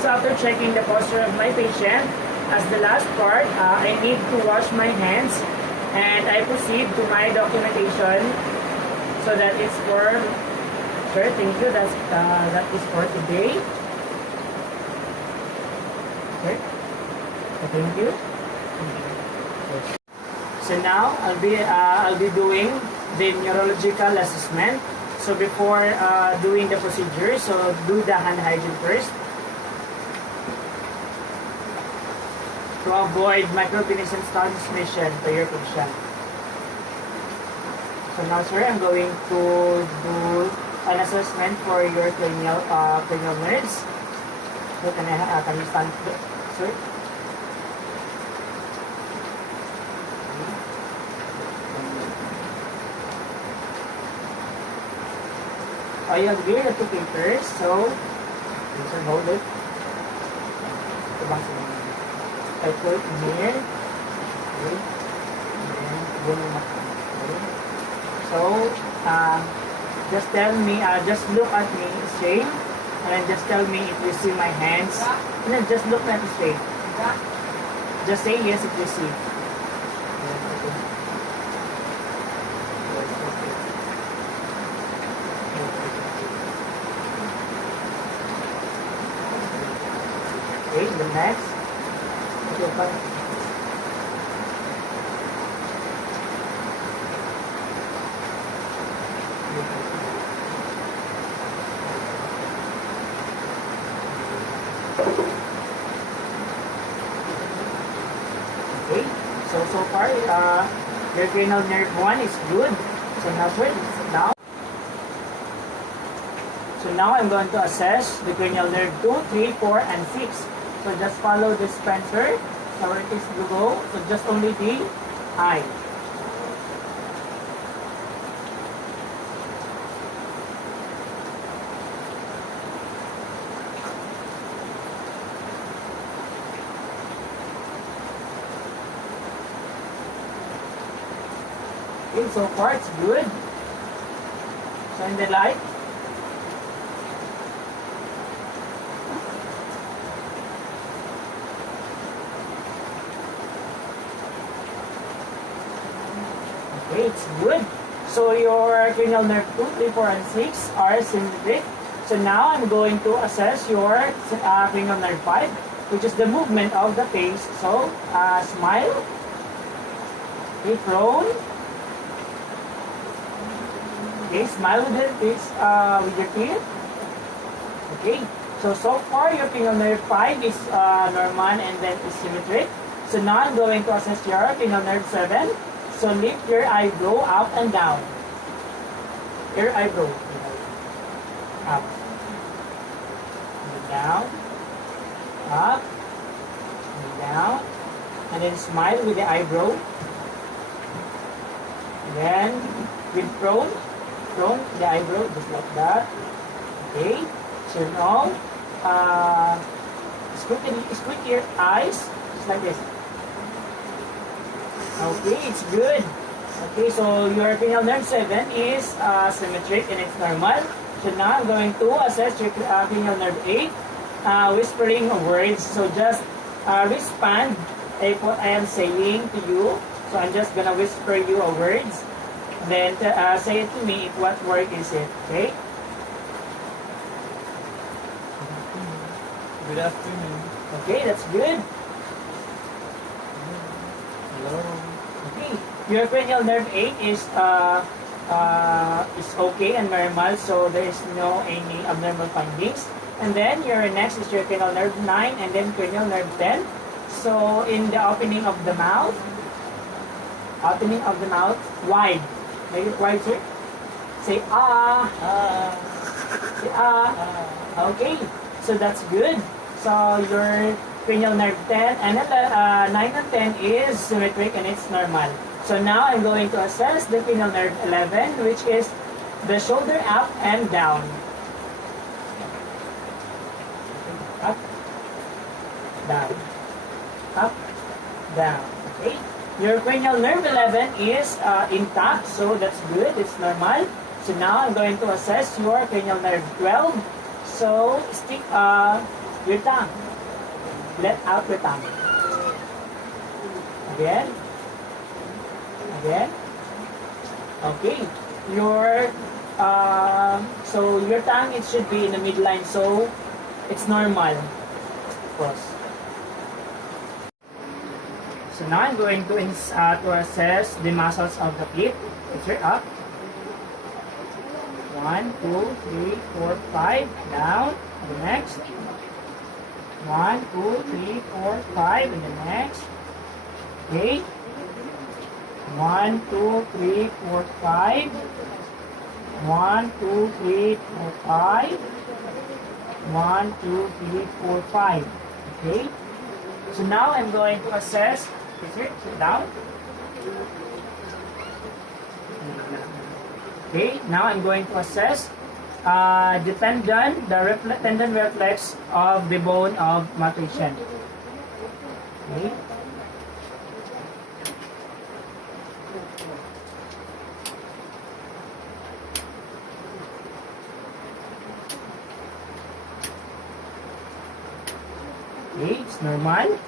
So after checking the posture of my patient, as the last part, I need to wash my hands, and I proceed to my documentation. So that is for. Sure, thank you. That is for today. Okay. So thank you. So now I'll be doing the neurological assessment. So before doing the procedure, so do the hand hygiene first to avoid micropenis and transmission to your patient. So now, sir, I'm going to do an assessment for your cranial nerves. So can you stand, sir? I have here the 2 papers, so you can hold it. I put it in here. Okay. And then, okay. So, just tell me, just look at me straight, and then just tell me if you see my hands, and then just look at me straight. Just say yes if you see. Okay, the next. Okay, okay, so far, your cranial nerve 1 is good. So now, sir, now. So now I'm going to assess the cranial nerve 2, 3, 4, and 6. So just follow the Spencer, so where it is to go. So just only the eye. Okay, so far it's good. So in the light. Okay, it's good. So your cranial nerve 2, 3, 4, and 6 are symmetric. So now I'm going to assess your cranial nerve 5, which is the movement of the face. So smile. Okay, prone. Okay, smile with your teeth. Okay, so far your cranial nerve 5 is normal and then is symmetric. So now I'm going to assess your cranial nerve 7. So lift your eyebrow up and down. Your eyebrow. Up. And down. Up. And down. And then smile with the eyebrow. And then with prone the eyebrow, just like that. Okay. So now, squint your eyes, just like this. Okay, it's good. Okay, so your cranial nerve 7 is symmetric and it's normal. So now I'm going to assess your cranial nerve 8, whispering words. So just respond what I am saying to you. So I'm just gonna whisper you a words. Then say it to me if what word is it. Okay? Good afternoon. Okay, that's good. Hello. Okay. Your cranial nerve 8 is okay and normal, so there is no any abnormal findings. And then your next is your cranial nerve 9 and then cranial nerve 10. So in the opening of the mouth, wide. Make it wide, sir. Say ah. Say ah. Okay. So that's good. So your cranial nerve 10 and then 9 and 10 is symmetric and it's normal. So now I'm going to assess the cranial nerve 11, which is the shoulder up and down. Up, down, up, down. Okay. Your cranial nerve 11 is intact, so that's good. It's normal. So now I'm going to assess your cranial nerve 12. So stick your tongue. Let out your tongue. Again. Again. Okay. Your so your tongue, it should be in the midline, so it's normal. Cross. So now I'm going to assess the muscles of the feet. Picture up. 1, 2, 3, 4, 5. Down. The next. 1, 2, 3, 4, 5. And the next. Okay. 1, 2, 3, 4, 5. 1, 2, 3, 4, 5. 1, 2, 3, 4, 5. Okay. So now I'm going to assess. Sit down. Okay. Now I'm going to assess the tendon, tendon reflex of the bone of maltation. Okay. Okay, it's normal.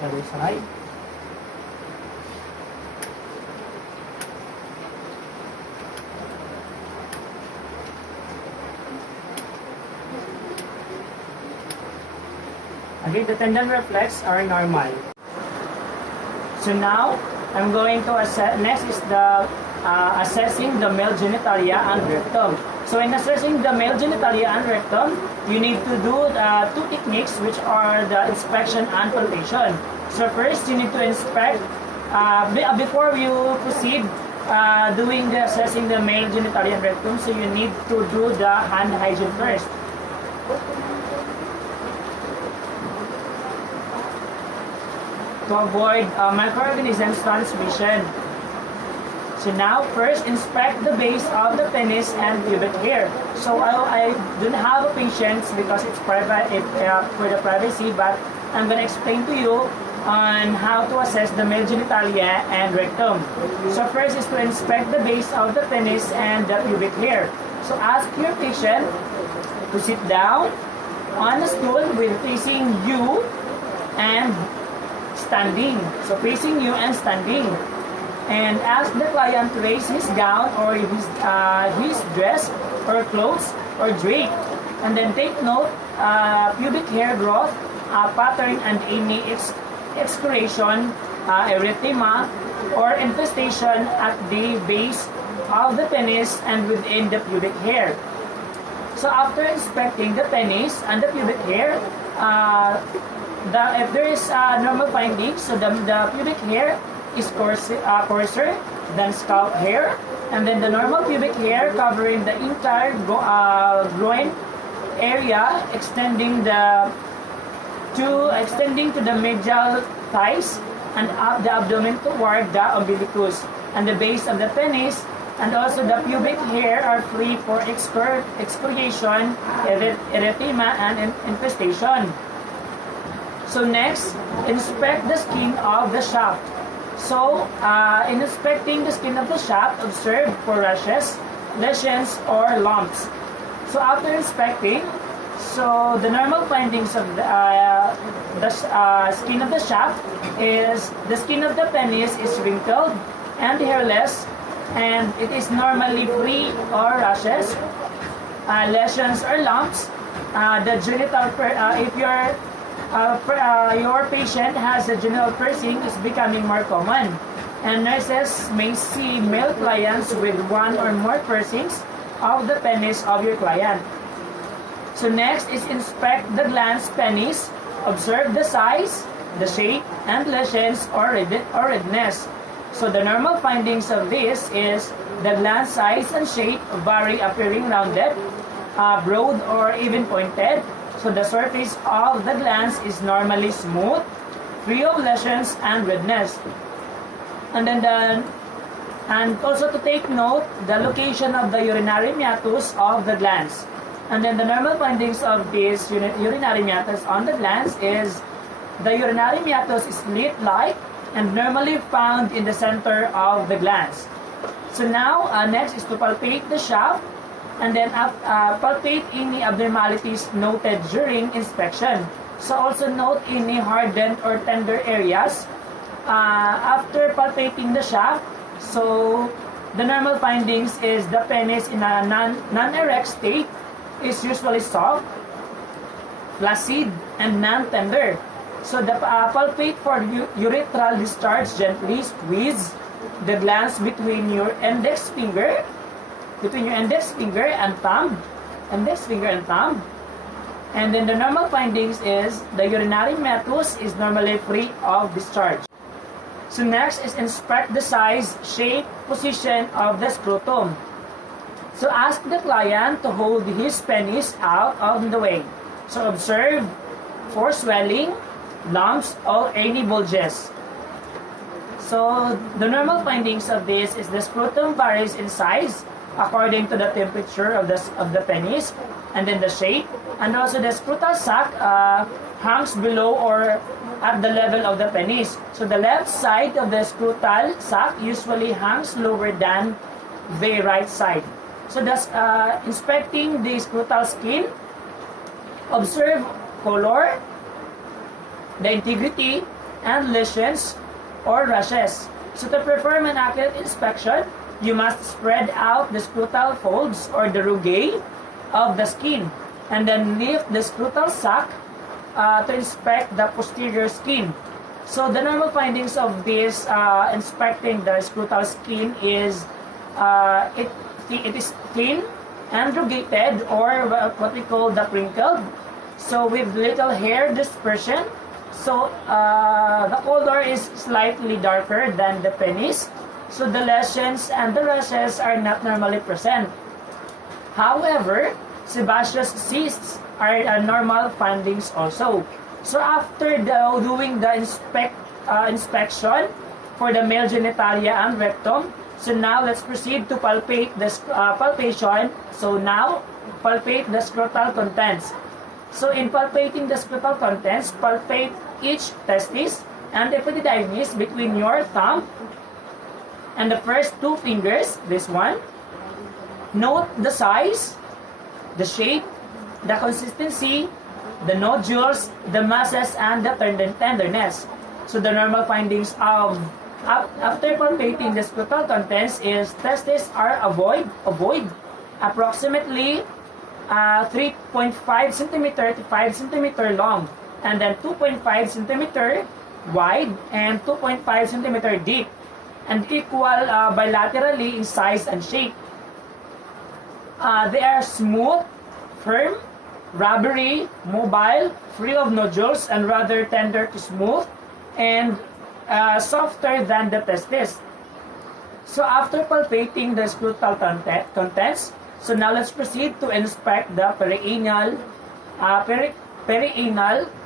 Other side. Okay, the tendon reflex are normal. So now, I'm going to assess, next is the assessing the male genitalia and rectum. So in assessing the male genitalia and rectum, you need to do two techniques, which are the inspection and palpation. So first, you need to inspect, before you proceed doing the assessing the male genitalia and rectum, so you need to do the hand hygiene first. To avoid microorganisms transmission. So now, first inspect the base of the penis and pubic hair. So I don't have a patience because it's private for the privacy, but I'm gonna explain to you on how to assess the male genitalia and rectum. So first is to inspect the base of the penis and the pubic hair. So ask your patient to sit down on a stool with facing you and standing. So facing you and standing. And ask the client to raise his gown or his dress or clothes or drape. And then take note, pubic hair growth, pattern and any excoriation, erythema, or infestation at the base of the penis and within the pubic hair. So after inspecting the penis and the pubic hair, if there is normal findings, so the pubic hair is coarser than scalp hair, and then the normal pubic hair covering the entire groin area, extending to the medial thighs and up the abdomen toward the umbilicus, and the base of the penis and also the pubic hair are free for excoriation, erythema, and infestation. So next, inspect the skin of the shaft. So, in inspecting the skin of the shaft, observe for rashes, lesions, or lumps. So after inspecting, so the normal findings of the skin of the shaft is the skin of the penis is wrinkled and hairless, and it is normally free or rashes, lesions or lumps. The genital, if your patient has a genital piercing, is becoming more common, and nurses may see male clients with one or more piercings of the penis of your client. So next is inspect the glans penis. Observe the size, the shape, and lesions or redness. So the normal findings of this is the gland size and shape vary, appearing rounded, broad, or even pointed. So the surface of the glands is normally smooth, free of lesions and redness. And also to take note, the location of the urinary meatus of the glands. And then the normal findings of this urinary meatus on the glands is the urinary meatus is slit-like and normally found in the center of the glands. So now, next is to palpate the shaft, and then palpate any abnormalities noted during inspection. So also note any hardened or tender areas. After palpating the shaft, so the normal findings is the penis in a non-erect state is usually soft, flaccid, and non-tender. So the palpate for urethral discharge, gently squeeze the glands between your index finger and thumb, and then the normal findings is the urinary meatus is normally free of discharge. So next is inspect the size, shape, position of the scrotum. So ask the client to hold his penis out of the way. So observe for swelling, lumps, or any bulges. So the normal findings of this is the scrotum varies in size according to the temperature of the penis, and then the shape, and also the scrotal sac hangs below or at the level of the penis. So the left side of the scrotal sac usually hangs lower than the right side. So thus, inspecting the scrotal skin, observe color, the integrity, and lesions or rashes. So to perform an accurate inspection, you must spread out the scrotal folds or the rugae of the skin, and then lift the scrotal sac to inspect the posterior skin. So the normal findings of this inspecting the scrotal skin is it is thin and rugated, or what we call the crinkled, so with little hair dispersion. So the color is slightly darker than the penis. So the lesions and the rashes are not normally present. However, sebaceous cysts are normal findings also. So after doing the inspection for the male genitalia and rectum, so now let's proceed to palpate the palpation. So now palpate the scrotal contents. So in palpating the scrotal contents, palpate each testis and epididymis between your thumb and the first two fingers, this one. Note the size, the shape, the consistency, the nodules, the masses, and the tenderness. So the normal findings of after palpating the scrotal contents is testes are ovoid, approximately 3.5 centimeter to 5 centimeter long, and then 2.5 centimeter wide and 2.5 centimeter deep, and equal bilaterally in size and shape. They are smooth, firm, rubbery, mobile, free of nodules, and rather tender to smooth, and softer than the testis. So after palpating the scrotal contents, so now let's proceed to inspect the perianal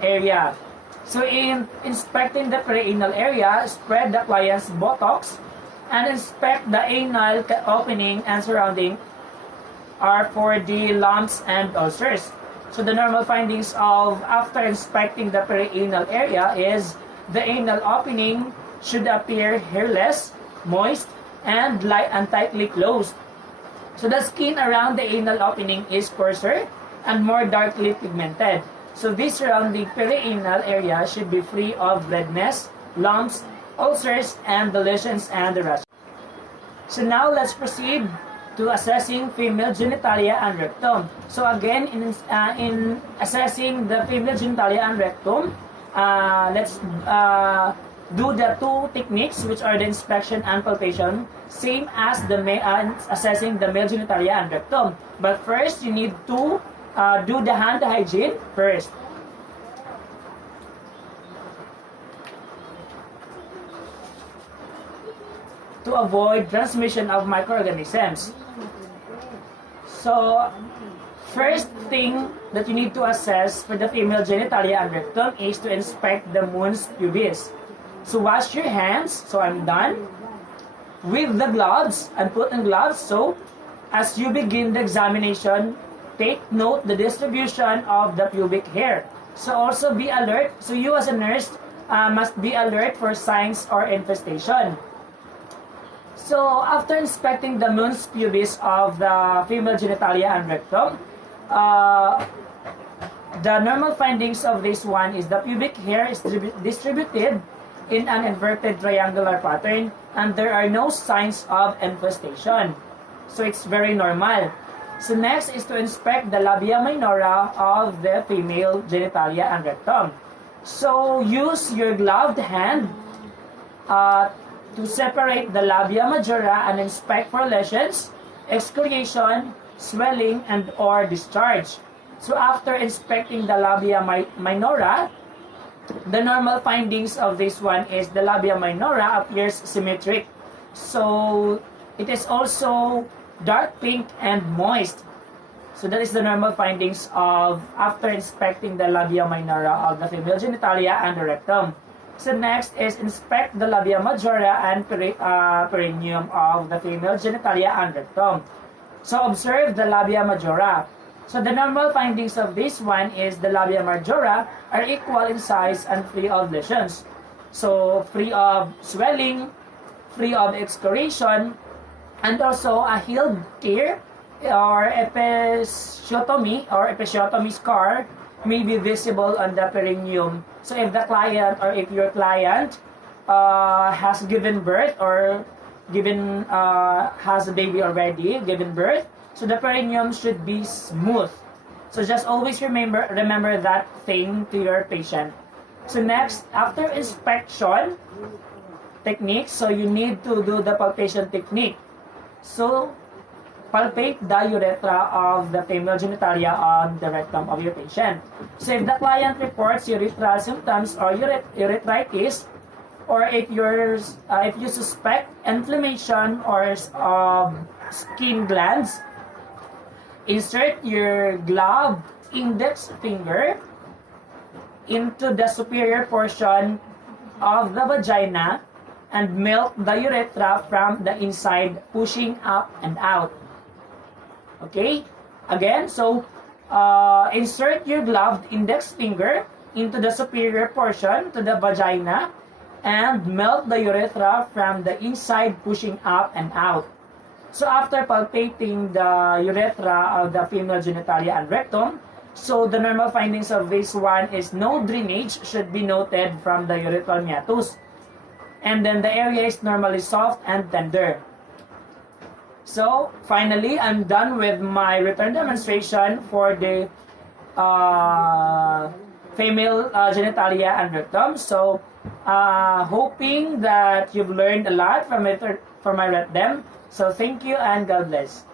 area. So in inspecting the perianal area, spread the client's buttocks and inspect the anal opening and surrounding are for the lumps and ulcers. So the normal findings of after inspecting the perianal area is the anal opening should appear hairless, moist, and light and tightly closed. So the skin around the anal opening is coarser and more darkly pigmented. So this surrounding perianal area should be free of redness, lumps, ulcers, and the lesions and the rashes. So now let's proceed to assessing female genitalia and rectum. So again, in assessing the female genitalia and rectum, let's do the two techniques, which are the inspection and palpation, same as the assessing the male genitalia and rectum. But first, you need to do the hand hygiene first. To avoid transmission of microorganisms. So, first thing that you need to assess for the female genitalia and rectum is to inspect the mons pubis. So wash your hands. So I'm done with the gloves and put on gloves. So as you begin the examination, take note the distribution of the pubic hair. So also be alert. So you as a nurse must be alert for signs or infestation. So after inspecting the mons pubis of the female genitalia and rectum, the normal findings of this one is the pubic hair is distributed in an inverted triangular pattern and there are no signs of infestation. So it's very normal. So next is to inspect the labia minora of the female genitalia and rectum. So use your gloved hand to separate the labia majora and inspect for lesions, excoriation, swelling, and or discharge. So after inspecting the labia minora, the normal findings of this one is the labia minora appears symmetric. So it is also dark pink and moist. So that is the normal findings of after inspecting the labia minora of the female genitalia and the rectum. So next is inspect the labia majora and perineum of the female genitalia and rectum. So observe the labia majora. So the normal findings of this one is the labia majora are equal in size and free of lesions. So free of swelling, free of excoriation, and also a healed tear or episiotomy scar may be visible on the perineum. So if the client or if your client has given birth or has a baby already, given birth, so the perineum should be smooth. So just always remember that thing to your patient. So next, after inspection technique, so you need to do the palpation technique. So palpate the urethra of the female genitalia on the rectum of your patient. So if the client reports urethral symptoms or urethritis, or if you suspect inflammation or skin glands, insert your gloved index finger into the superior portion of the vagina and milk the urethra from the inside, pushing up and out. Okay? Again, so insert your gloved index finger into the superior portion to the vagina and melt the urethra from the inside, pushing up and out. So after palpating the urethra of the female genitalia and rectum, so the normal findings of this one is no drainage should be noted from the urethral meatus. And then the area is normally soft and tender. So finally, I'm done with my return demonstration for the female genitalia and rectum. So hoping that you've learned a lot from my ret dem. So thank you and God bless.